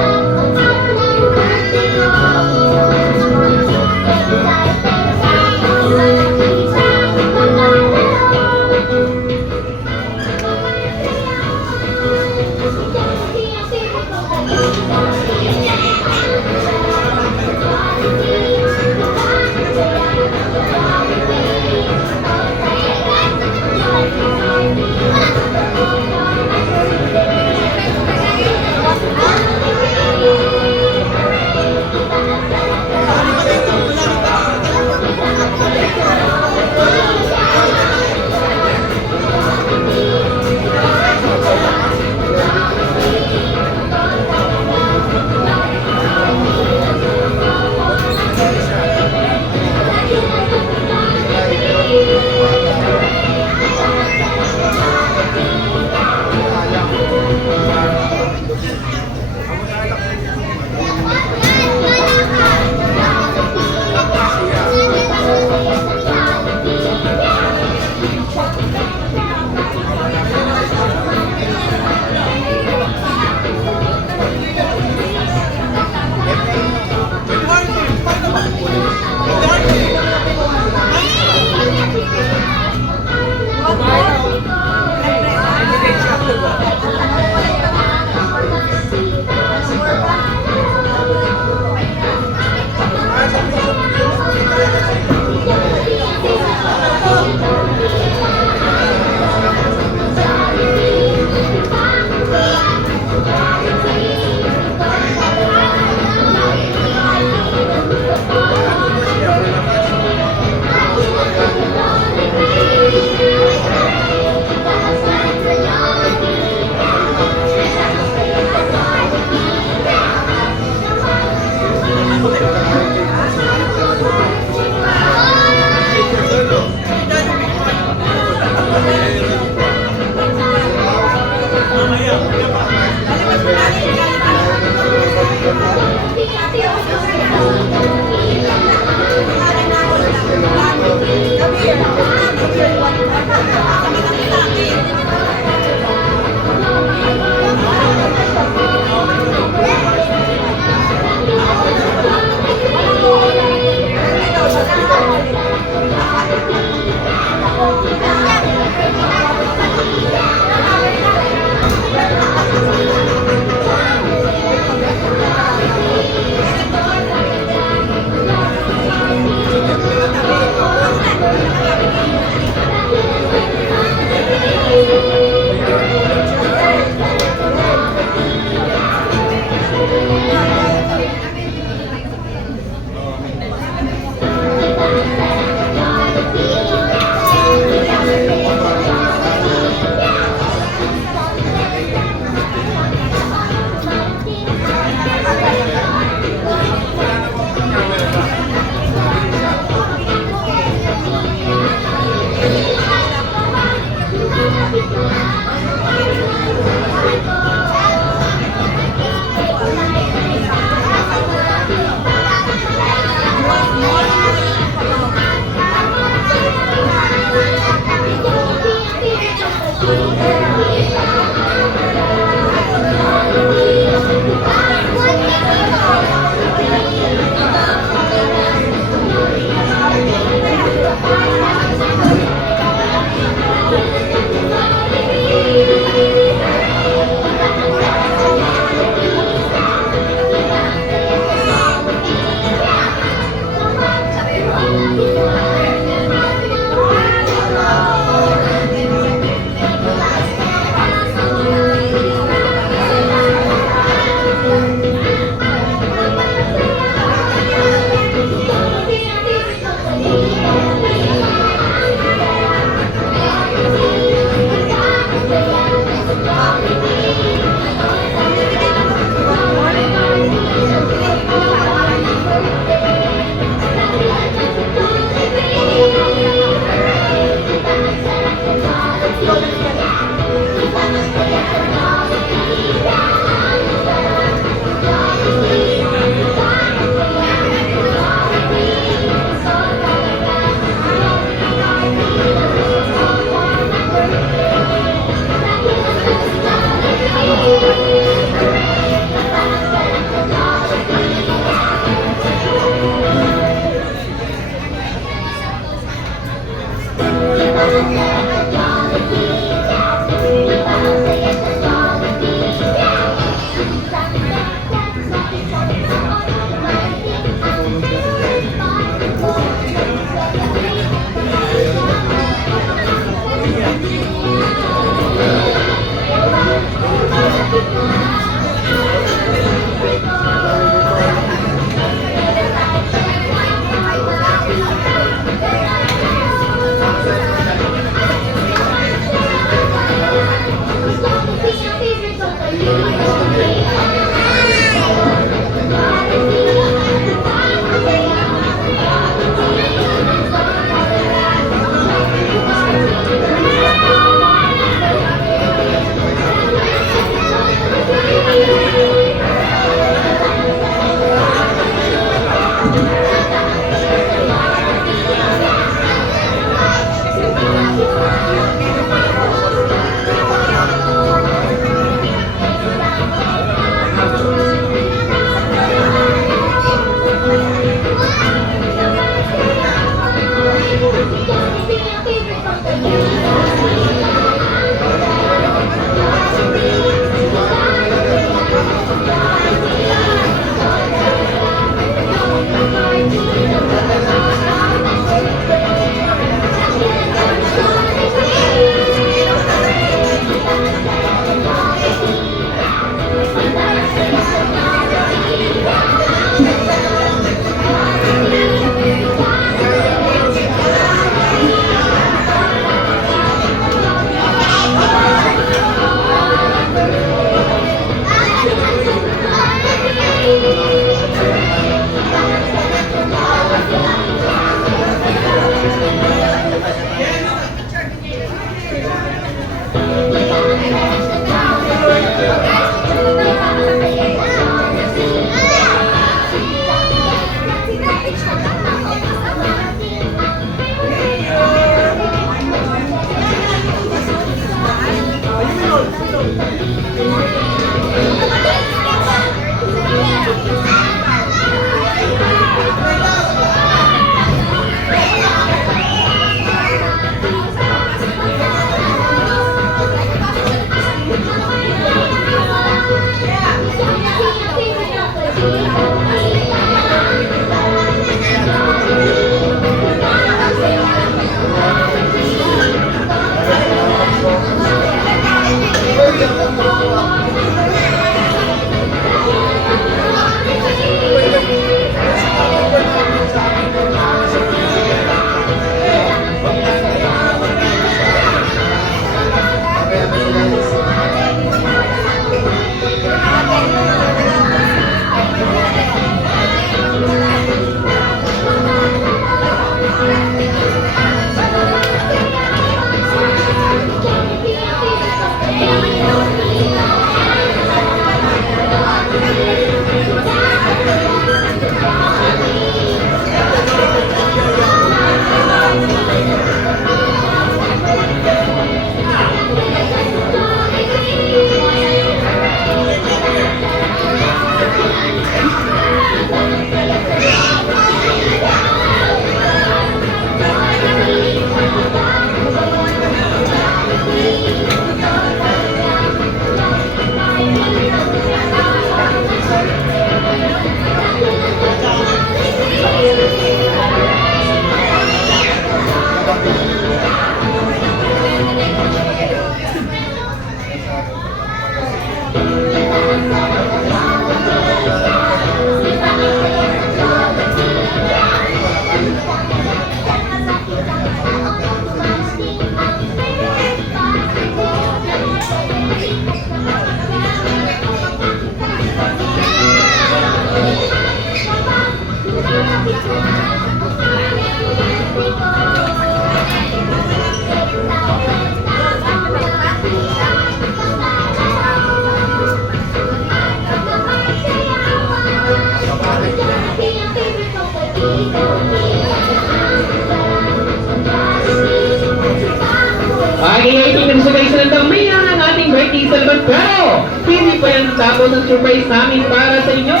Pag-iitin ng surprise ng damihan ang ating birthday celebrant, pero hindi pa yan tapos ang surprise namin para sa inyo.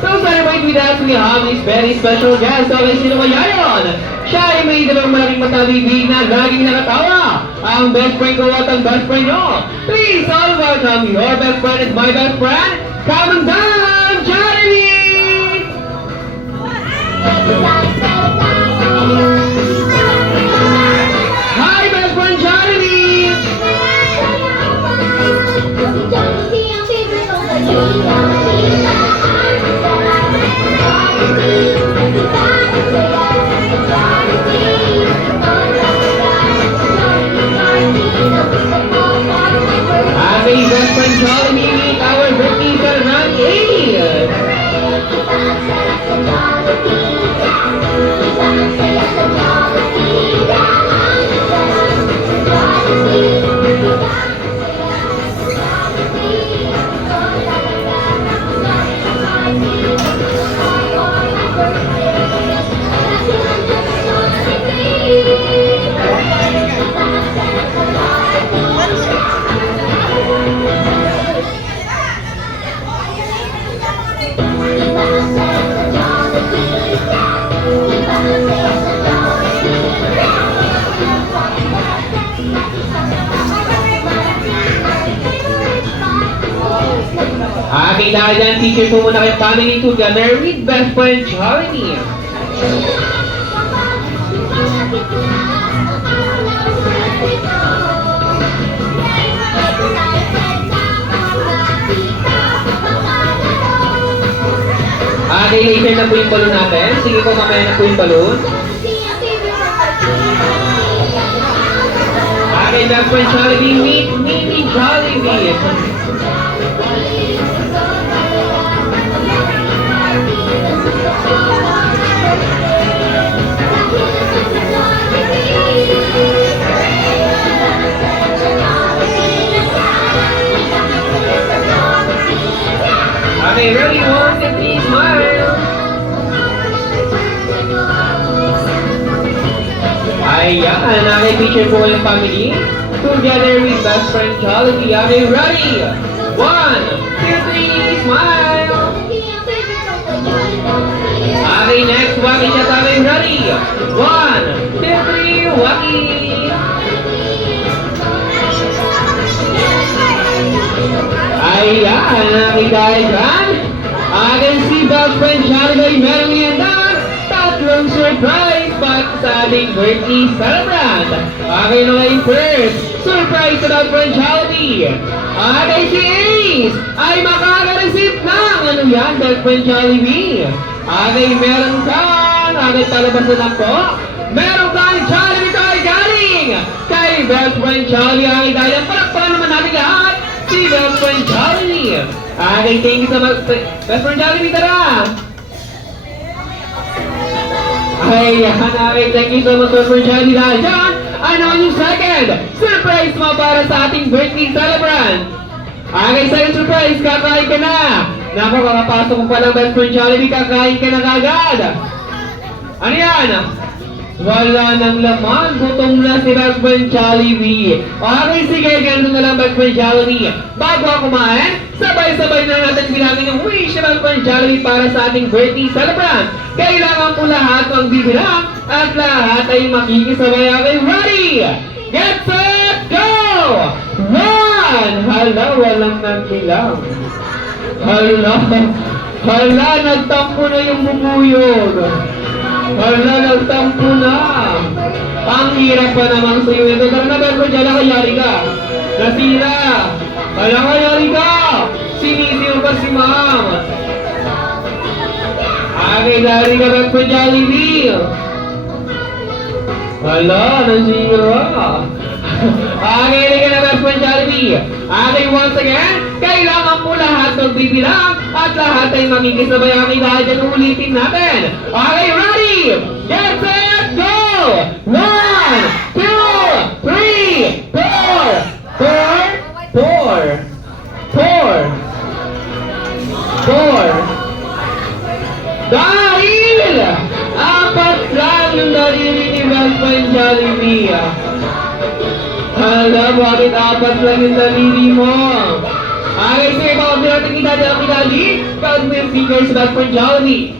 To celebrate with us, we have this very special guest. Okay, sino kaya yun? Siya ay may dalawang malaking matabibig na laging nakatawa. Ang best friend ko at ang best friend nyo. Please all welcome your best friend and my best friend, Kamandang Jeremy! Hi, best friend Jeremy! Happy best friend Jeremy! Okay, dahil dyan, teacher po muna kayo family together with best friend Charlie. Okay, later na po yung balloon natin. Sige po, mamaya na po yung balloon. Okay, best friend Jollibee, meet Mimi Jollibee. Okay, ready, 1, 2, 3, smile. Ayan, nakipicture po yung family. Together with best friend Jollibee. Okay, ready? 1, 2, 3, smile. Okay, next, Waki siya tayo. Ready? 1, 2, 3, Waki. Ayan, nakikita dyan. Akin si best friend Jollibee, meron yan na tatlong surprise para sa ating birthday celebrant. Okay na ngayon first, surprise sa best friend Jollibee. Okay, si Ace ay makaka-receive ng ano yan, best friend Jollibee. Okay, meron kang, talabasan lang po. Meron kang Jollibee toy galing kay best friend Jollibee. Okay, dahil palakpakan naman natin lahat si best friend Jollibee. Okay, thank you so much. Best friend Jollibee, tara! Ay, okay, thank you so much best friend Jollibee. Dahil dyan, ano yung second surprise mo para sa ating birthday celebrant? Okay, second surprise, kakain ka na. Naku, kakapasok ko pa lang best friend Jollibee, kakain ka na kagad. Ano yan? Wala nang laman, gutom na si best friend Jollibee. Okay, sige, ganito na lang best friend Jollibee. Bago ako kumain, sabay-sabay na natin bilangin yung wish ni best friend Jollibee para sa ating birthday celebrant. Kailangan po lahat magbibilang at lahat ay makikisabay. Okay, ready? Get set, go! 1! Hala, walang nagbilang. Hala, nagtampo na yung bubuyog. Hala, nagtampo na. Ang hirap pa naman sa'yo ito. Tara na, best friend, kayari ka. Nasira. Hala, kayari ka. Sinisiw pa si ma'am. Okay, dari ka best friend Jollibee. Hala, nasira. Okay, hindi ka na best friend Jollibee. Okay, once again, kailangan po lahat magbibilang at lahat ay makikisabay. Okay, dahil dyan ulitin natin. Okay, ready? Get set, go! 1, 2, 3, 4, 4. Dahil apat lang yung daliri ni best friend Jollibee. Hala, bakit apat lang yung daliri mo? Okay, sige, bakit natin kita dyan ang pinali? Bakit mo yung fingers sa best friend Jollibee?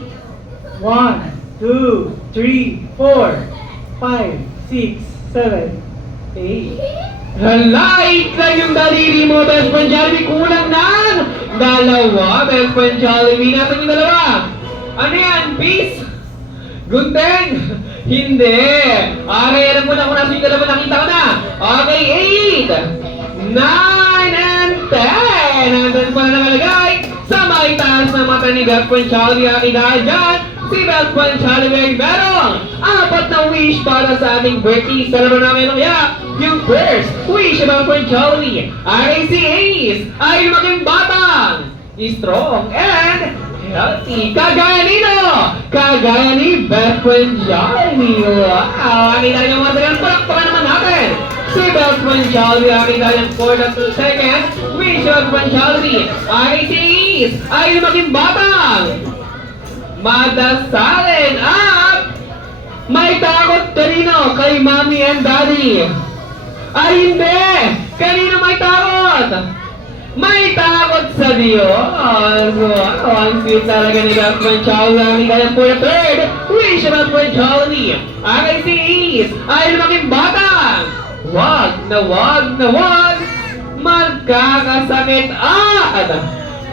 1, 2, 3, 4, 5, 6, 7, 8. Hala, 8 lang yung daliri mo, best friend Jollibee. Kulang ng dalawa, best friend Jollibee. Nasaan yung dalawa? Ano yan? Peace? Gunting? Hindi. Okay, alam mo na kung nasa yung dalawa, nakita ko na. Okay, 8, 9, and 10. Nandun pa na nakalagay sa may taas na mata ni best friend Jollibee. Okay, dahil dyan, si best friend Jollibee ay merong apat na wish para sa ating birthday. Celebrate namin kaya yung first wish ni best friend Jollibee. Okay, si Ace ay lumaking batang, strong, and healthy. Kagaya nino! Kagaya ni best friend Jollibee. Wow! Nakita niyo mga tagang palakpakan naman natin. Si best friend Jollibee, nakita niyo for the second wish ni best friend Jollibee. Okay, si Ace ay lumaking batang, madasalin at may takot kanino? Kay mommy and daddy. Ay hindi! Kanino may takot? May takot sa Diyos. Wow, ang sweet talaga ni best friend Jollibee. Kaya po yung third wish ni best friend Jollibee. Okay, si Ace ay lumaking batang, wag na wag magkakasakit at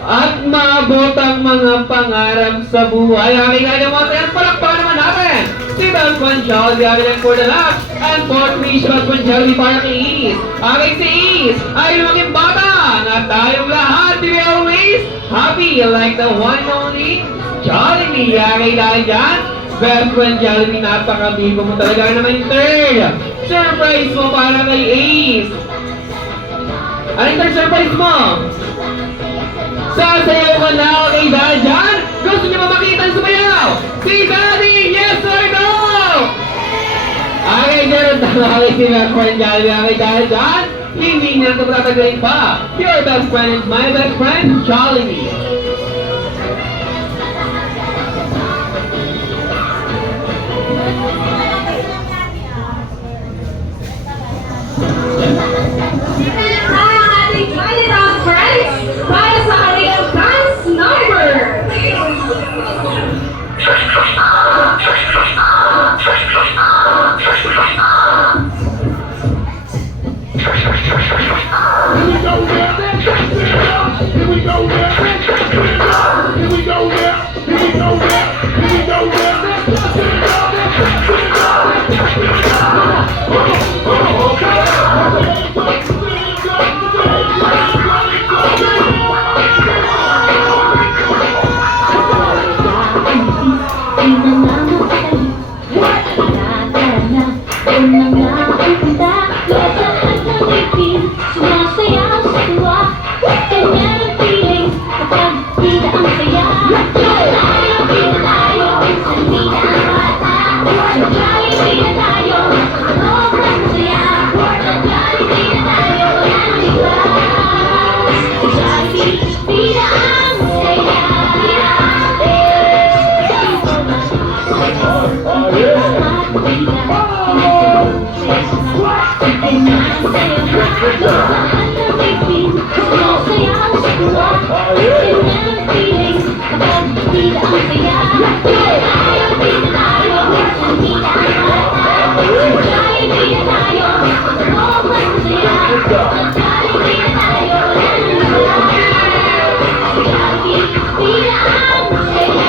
at maabot ang mga pangarap sa buhay. Aking kanya mga sayan, palakpakan naman natin si Best Friend Jollibee, aking for the last and for three Best Friend Jollibee para kay Is. Aking si Is ay lumaging bata at tayong lahat, to be always happy like the one and only Jollibee. Aking dahil dyan, Best Friend Jollibee, napakabigo mo talaga naman yung third surprise mo para kay Ace. Ano yung third surprise mo? Sasayaw ka na, okay dahil dyan? Gusto niyo ba makita ang sumayaw? Si Daddy, yes or no? Okay, dyan, tama kami si Best Friend Jollibee, okay dahil dyan? Hindi niya ito patatagalin pa. Your best friend is my best friend, Jollibee. Ang ating Manila friends para sa kanilang dance number. Sumasayaw sa tuwa, ganyan ang feeling kapag bida ang saya. Tayo, bida tayo, minsan bida ang bata. Jollibee na tayo, sa loob ng saya. Jollibee na tayo, walang iwas. Jollibee, bida ang saya. Sumasayaw sa tuwa, ganyan ang feeling kapag bida ang saya. Tayo, bida tayo, minsan bida ang bata. Jollibee na tayo, sa loob ng saya. Jollibee na tayo, walang iwas. Jollibee, bida ang saya.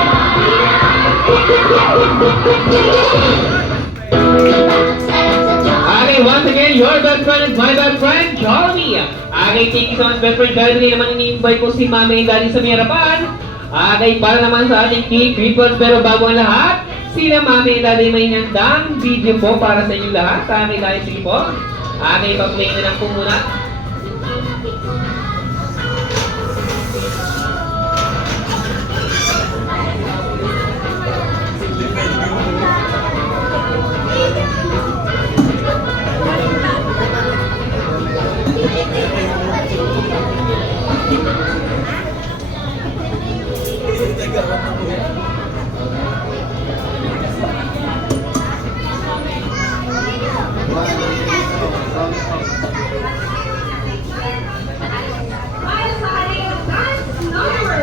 Okay, once again, your best friend is my best friend, Jollibee. Okay, thank you so much, best friend Jollibee. Naman ini-invite ko si Mami and Daddy sa may harapan. Okay, para naman sa ating cake rituals. Pero bago ang lahat, sila Mami and Daddy may handang video po para sa inyo lahat. Okay, tayo, sige po. Okay, pa-play na lang po muna. Para sa kanilang dance number.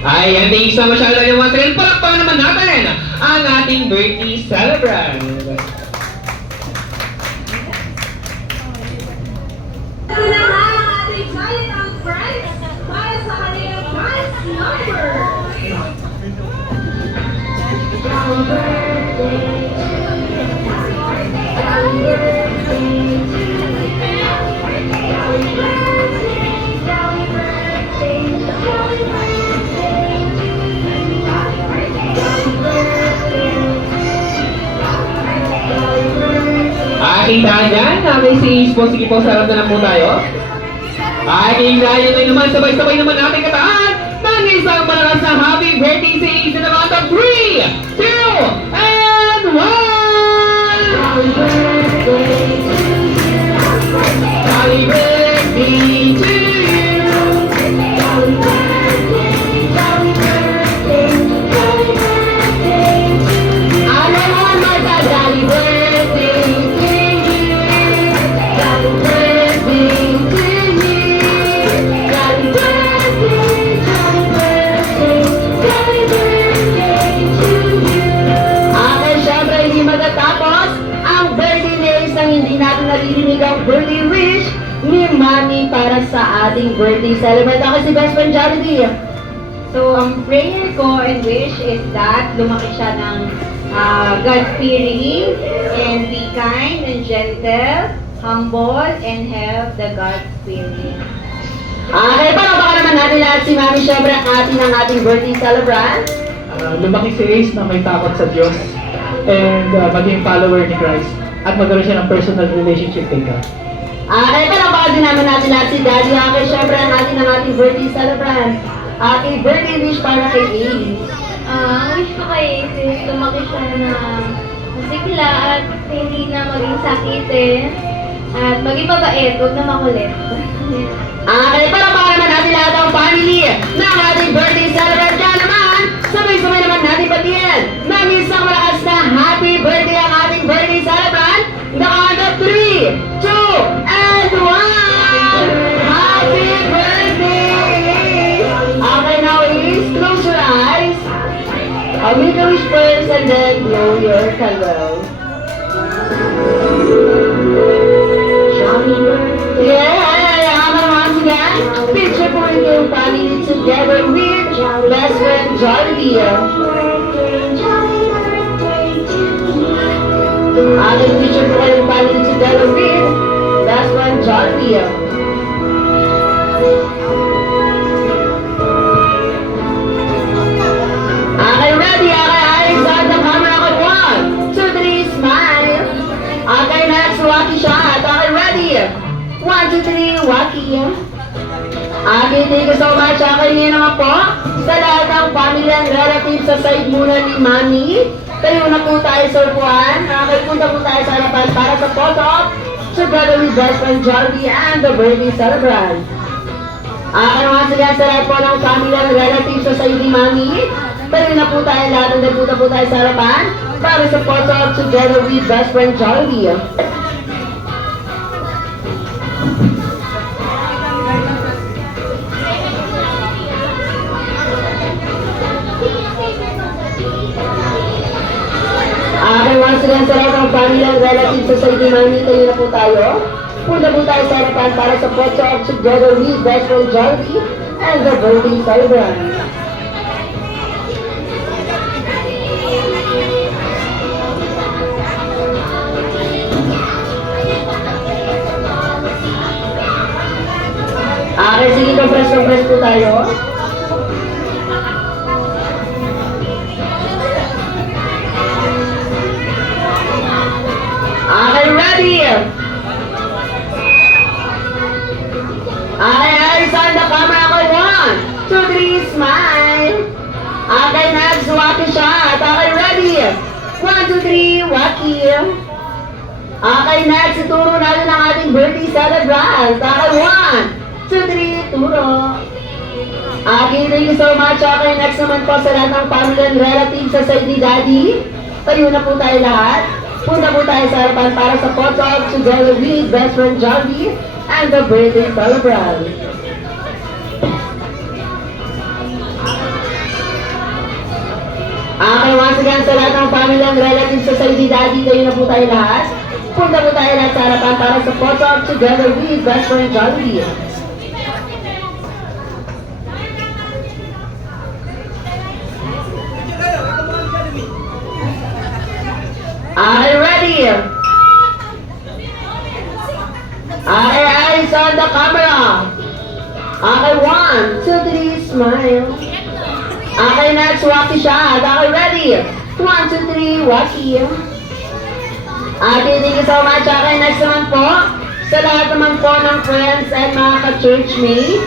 Ay, hindi isa masyado yung once again. Palakpakan naman natin ang ating birthday celebrant. Ito na nga ang ating Chinatown friends para sa kanilang dance number. Aking dahan namin si Ispo. Sige po, sarap na lang po tayo. Aking dahan na naman, sabay-sabay naman natin kataan ng isang malakas na happy birthday sa Ace in the count of 3, 2, and 1! Happy birthday to you! Ano naman Marta, jolly birthday to you. Jolly birthday to you. Jolly birthday, jolly birthday, jolly birthday to you. Okay, syempre hindi matatapos ang birthday ni Ace nang hindi natin naririnig ang birthday wish ni Mami para sa ating birthday celebrant. Ako si Best Friend Jollibee. So, ang prayer ko and wish is that lumaki siya ng God-fearing and be kind and gentle, humble, and have the God-fearing. Okay, palakpakan naman natin lahat si Mami, syempre ang ating birthday celebrant. Lumaki si Ace na may takot sa Diyos and maging follower ni Christ at magkaroon siya ng personal relationship kay God. Okay, palakpakan din naman natin lahat si Daddy. Okay, syempre ang ating birthday celebrant. Ating birthday wish para kay Ace. Wish ko kay Ace, lumaki siya na masigla at hindi na maging sakitin. At maging mabait, huwag na makulit. Okay, palakpakan naman natin lahat ang family ng ating birthday celebrant. Kaya naman, sabay-sabay naman natin batiin ng isang malakas na happy birthday ang ating birthday celebrant. The count of 3, 2, and 1! Happy birthday! Okay, now is close your eyes. Make a wish first and then blow your candle. Yeah, once again, picture po yung family together with best friend Jollibee. Aking picture po yung family together with best friend Jollibee. Okay, ready? Okay, eyes on the camera. Okay, 1, 2, 3, smile. Okay, next, Wacky shot. Okay, ready? 1, 2, 3, Wacky. Okay, thank you so much. Okay, ngayon naman po, sa lahat ng family and relatives sa side muna ni Mami, tayo na po tayo sa upuan. Okay, punta po tayo sa harapan para sa photo op together with best friend Jollibee and the birthday celebrant. Okay, once again, sa lahat po ng family and relatives sa side ni Mami, tayo na po tayo lahat and punta po tayo sa harapan para sa photo op together with best friend Jollibee. Okay, once again, sa lahat ng family and relatives sa side ni Mami, tayo na po tayo. Punta po tayo sa harapan para sa photo op together with best friend Jollibee and the birthday celebrant. Okay, sige, compress po tayo. Okay, ready? Okay, eyes on the camera. Okay, 1, 2, 3, smile. Okay, next, Wacky shot. Okay, ready? 1, 2, 3, Wacky. Okay, next, ituro natin ang ating birthday celebrant. Okay, 1, 2, 3, turo. Okay, thank you so much. Okay, next naman po sa lahat ng family and relatives sa side ni Daddy. Tayo na po tayo lahat. Punta po tayo sa harapan para sa photo op together with best friend Jollibee and the birthday celebrant. Okay, once again, sa lahat ng family and relatives sa side ni Daddy, kayo na po tayo lahat. Punta po tayo lahat sa harapan para sa photo op together with Best Friend Jollibee. Are you ready? Okay, eyes on the camera. Okay, 1, 2, 3, smile. Okay, next, Waki shot. Okay, ready? 1, 2, 3, Waki. Okay, thank you so much. Okay, next naman po. Sa lahat naman po ng friends and mga ka-church mate.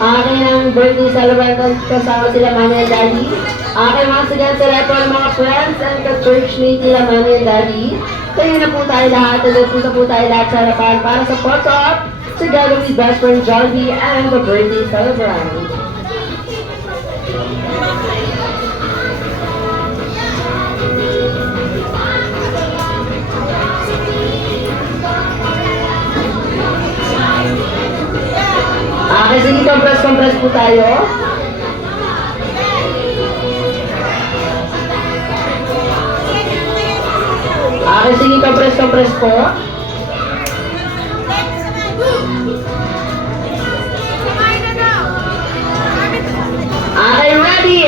Okay, ng birthday celebrant kasama sila Mami and Daddy. Okay, once again, sa lahat po ng mga friends and ka-church mate nila Mami and Daddy. Kayo na po tayo lahat. Nagpunta po tayo lahat sa harapan para sa photo op together with Best Friend Jollibee and the birthday celebrant. Okay, sige, compress po tayo. Okay, sige, compress po. Okay, ready?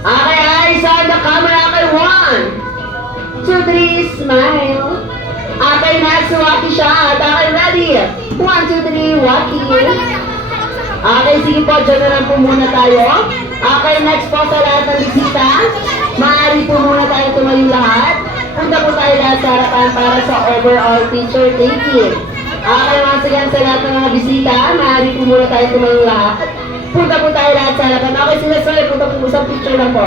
Okay, eyes on the camera. Okay, 1, 2, 3, smile. Okay, next, Waki shot. Okay, ready? 1, 2, 3, Waki. Okay, sige po, dyan na lang po muna tayo. Okay, next po sa lahat ng bisita. Maaari po muna tayo tumayo lahat. Punta po tayo lahat sa harapan para sa overall picture taking. Okay, once again sa lahat ng mga bisita, maaari po muna tayo tumayo lahat. Punta po tayo lahat sa harapan. Okay, sila sir, punta po sa picture lang po.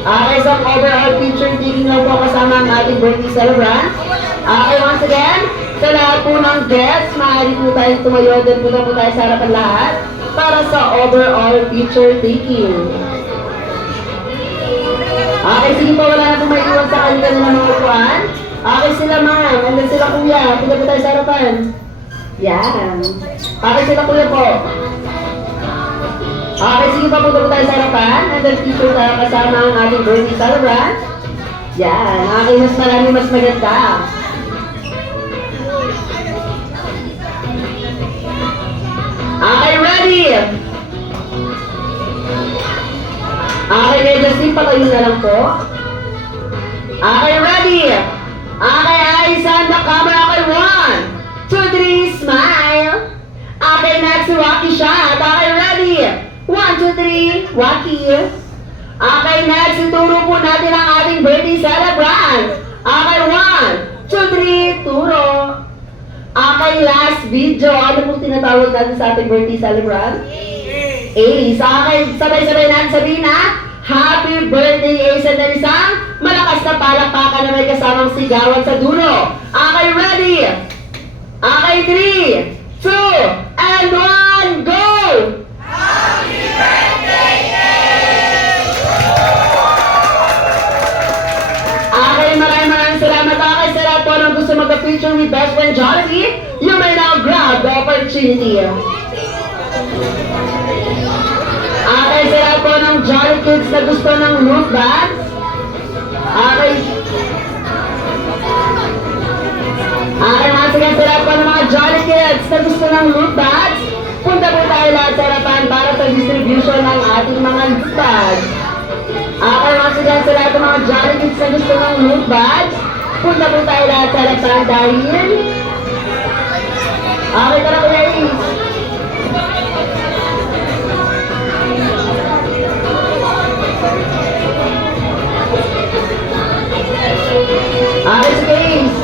Okay, so overall picture taking lang po kasama ang ating birthday celebrant. Okay, once again, sa lahat po ng guests, maaari po tayong tumayo din punta po tayo sa harapan lahat para sa overall picture taking. Okay, sige po, wala na po may iwan sa kanila ng mga upuan. Okay sila ma'am, andun sila kuya, punta po tayo sa harapan. Yan. Okay sila kuya po. Okay, sige pa, punta po tayo sa harapan. Andun picture tayo kasama ang ating birthday celebrant. Yan, okay, mas marami, mas maganda. Okay, ready? Okay, medyo simple kayo na lang po. Okay, ready? Okay, eyes on the camera. Okay, 1, 2, 3, smile. Okay, next, Waki shot. Okay, ready? 1, 2, 3, Waki. Okay, next, ituro po natin ang ating birthday celebrant. Okay, 1, 2, 3, turo. Okay, last video. Ano po tinatawag natin sa ating birthday celebrant? Ace. Okay, sabay-sabay natin sabihin na, Happy Birthday, Ace, and then isang malakas na palakpakan na may kasamang sigawan sa dulo. Okay, ready? Okay, 3, 2, and 1, go! Okay, maraming salamat. Okay, sa lahat po nang gusto mag-picture with Best Friend Jollibee, you may now grab the opportunity. Okay, sa lahat po ng Jolly Kids na gusto ng loot bags. Okay. Okay, once again, sa lahat po ng mga Jolly Kids na gusto ng loot bags, punta po tayo lahat sa harapan para sa distribution ng ating mga loot bags. Okay, once again, sa lahat ng mga Jolly Kids na gusto ng loot bags, punta po tayo lahat sa harapan dahil... Okay, tara po guys. Ayos guys!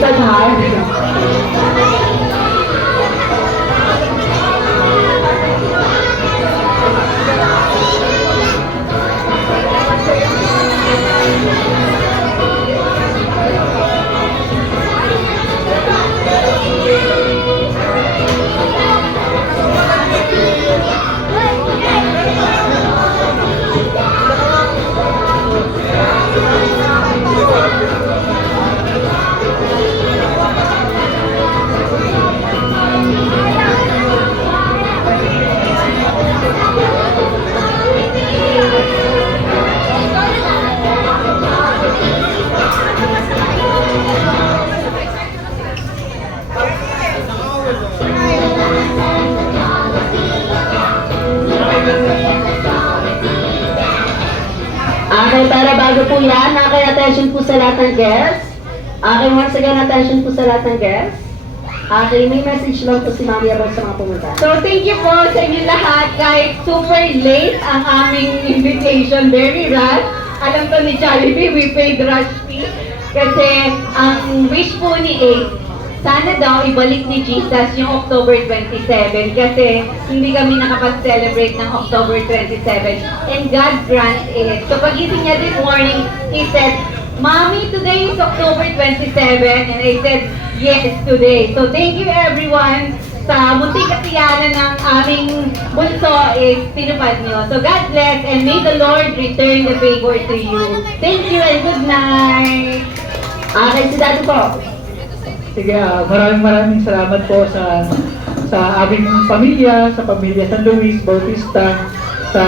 trying such hard. Okay, pero bago po yan, attention po sa lahat ng guests. Okay, once again, attention po sa lahat ng guests. Okay, may message lang po si Mami about sa mga pumunta. So, thank you po sa inyo lahat. Kahit super late ang aming invitation, very rush. Alam ko ni Jollibee, we paid rush fee. Kasi ang wish po ni Ace, sana daw ibalik ni Jesus yung October 27 kasi hindi kami nakapag-celebrate ng October 27. And God grant it. So pagising niya this morning, he said, Mommy, today is October 27. And I said, yes, today. So thank you everyone sa munting katiyanan ng aming bunso is pinupad nyo. So God bless and may the Lord return the favor to you. Thank you and good night. Okay, si Daddy po. Sige, maraming salamat po sa aming pamilya, sa pamilya San Luis, Bautista, sa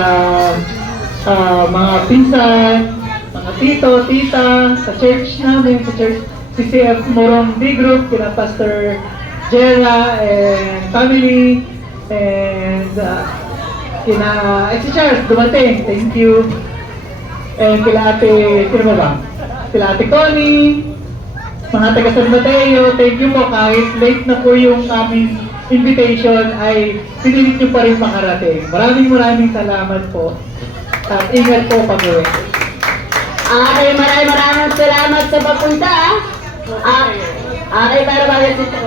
mga pinsan, mga tito, tita, sa church namin, sa church CCF Morong D Group, kina Pastor Jera and family, and kina si Charles dumating, thank you. And kila ate, sino ba? Kila ate Connie, mga taga San Mateo, thank you po. Kahit late na po yung aming invitation, ay pinilit nyo pa rin makarating. Maraming salamat po. At ingat po pag-uwi. Okay, maraming salamat sa pagpunta. Okay, pero bakit ito?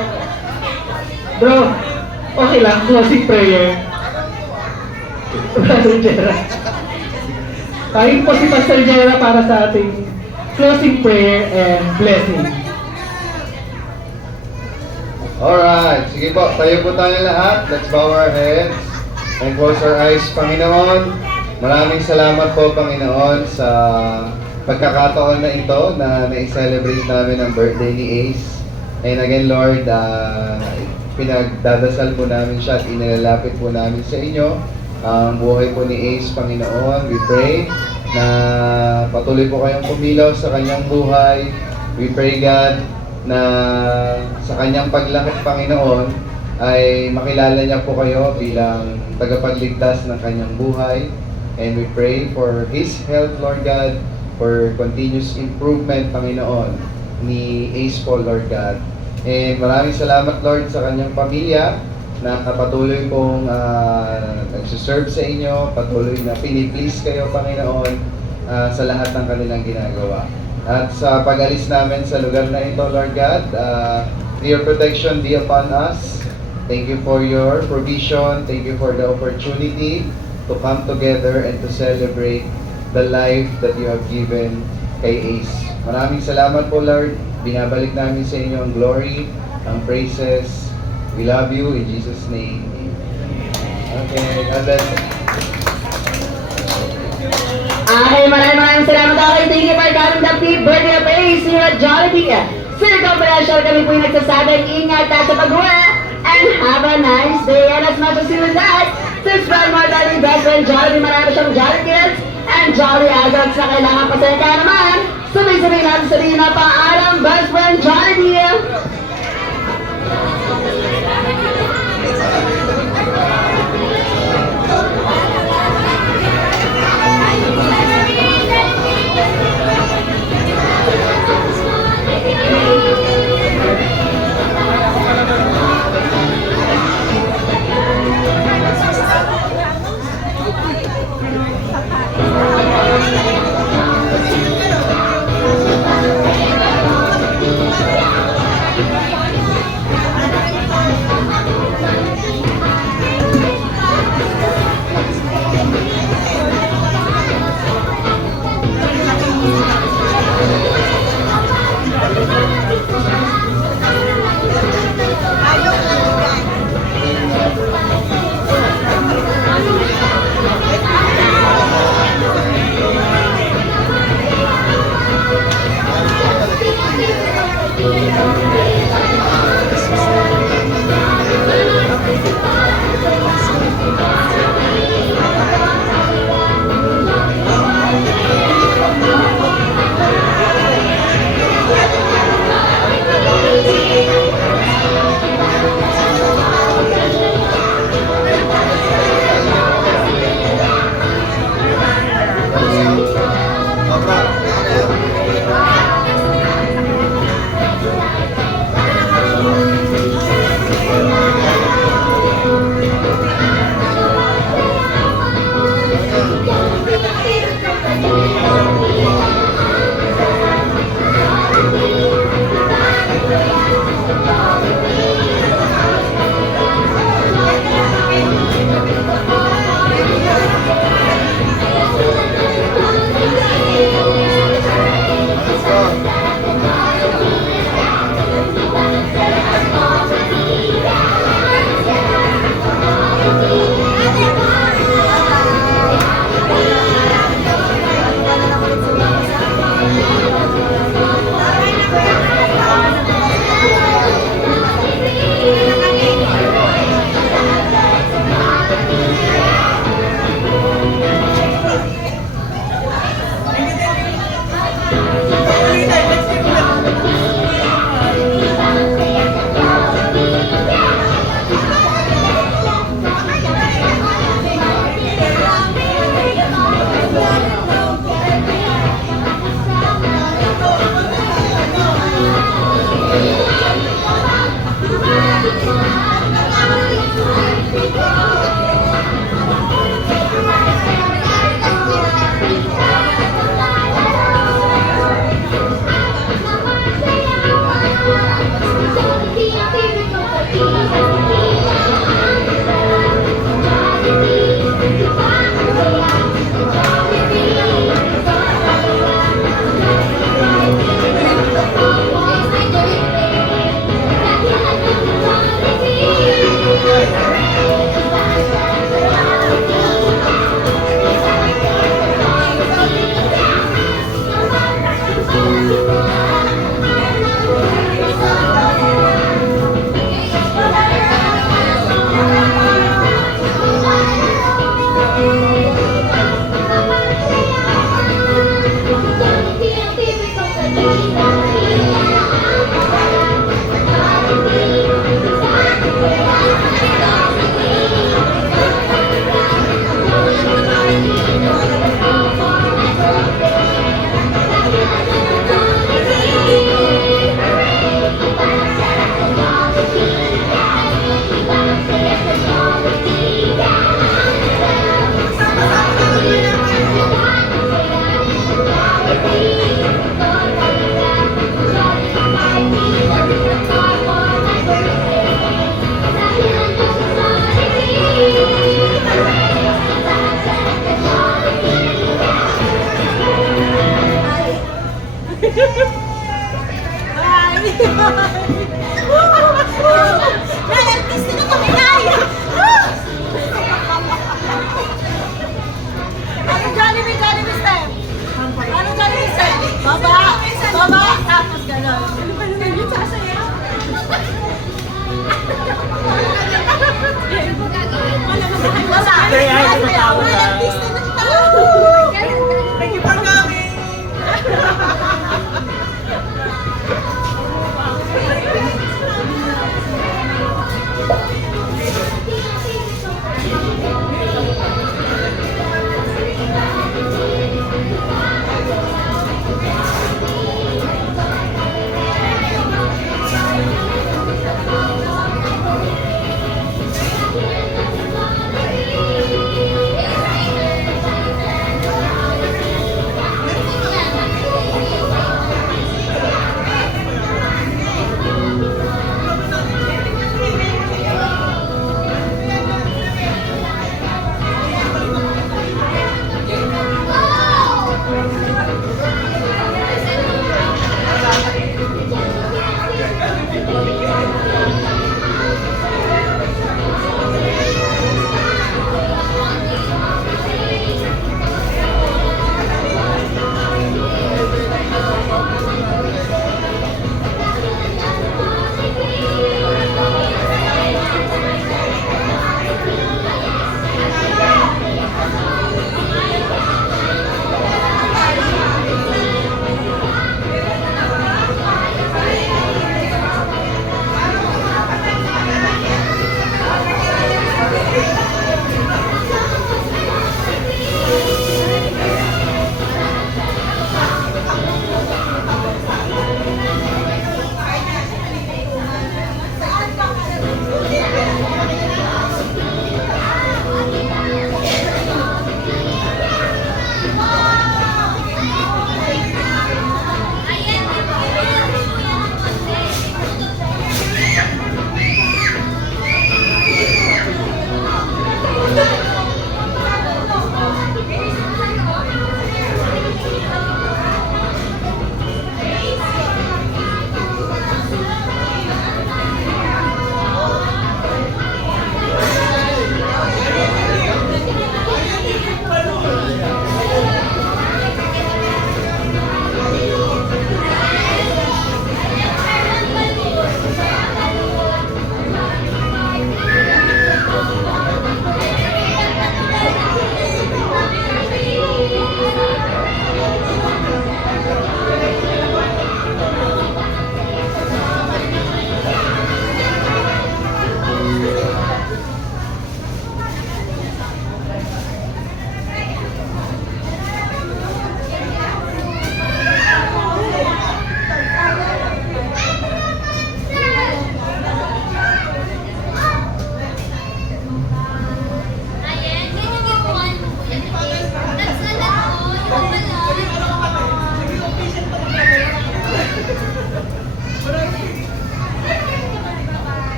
Bro, okay lang. Closing prayer. Pastor Jera. Kain po si Pastor Jera para sa ating closing prayer and blessing. Alright, sige po, tayo po tayo lahat. Let's bow our heads and close our eyes. Panginoon, maraming salamat po Panginoon sa pagkakataon na ito na na-celebrate namin ang birthday ni Ace. And again Lord, pinagdadasal po namin siya at inilalapit po namin sa inyo ang buhay po ni Ace, Panginoon. We pray na patuloy po kayong pumilaw sa kanyang buhay. We pray God na sa kanyang paglakit, Panginoon, ay makilala niya po kayo bilang tagapagligtas ng kanyang buhay. And we pray for his health, Lord God, for continuous improvement, Panginoon, ni Ace po, Lord God. And maraming salamat, Lord, sa kanyang pamilya na patuloy pong nagsiserve sa inyo, patuloy na piniplease kayo, Panginoon, sa lahat ng kanilang ginagawa. At sa pag-alis namin sa lugar na ito, Lord God, your protection be upon us. Thank you for your provision. Thank you for the opportunity to come together and to celebrate the life that you have given kay Ace. Maraming salamat po, Lord. Binabalik namin sa inyo ang glory, ang praises. We love you in Jesus' name. Okay, God bless. Okay, maraming salamat. Okay, thank you for coming to the birthday of Ace here at Jollibee. Circumferential kami po yung nagsasabing ingat at sa pag-uwi and have a nice day. And as much as you do that, subscribe more than best friend Jollibee. Marami siyang Jolly Kids and Jolly Adults na kailangan pasensya naman. Sabay-sabay natin sabihin na paalam, best friend Jollibee. Tapos gano'n. Ganyan sasayaw. Wala. Kaya ay matawa na. Thank you for coming.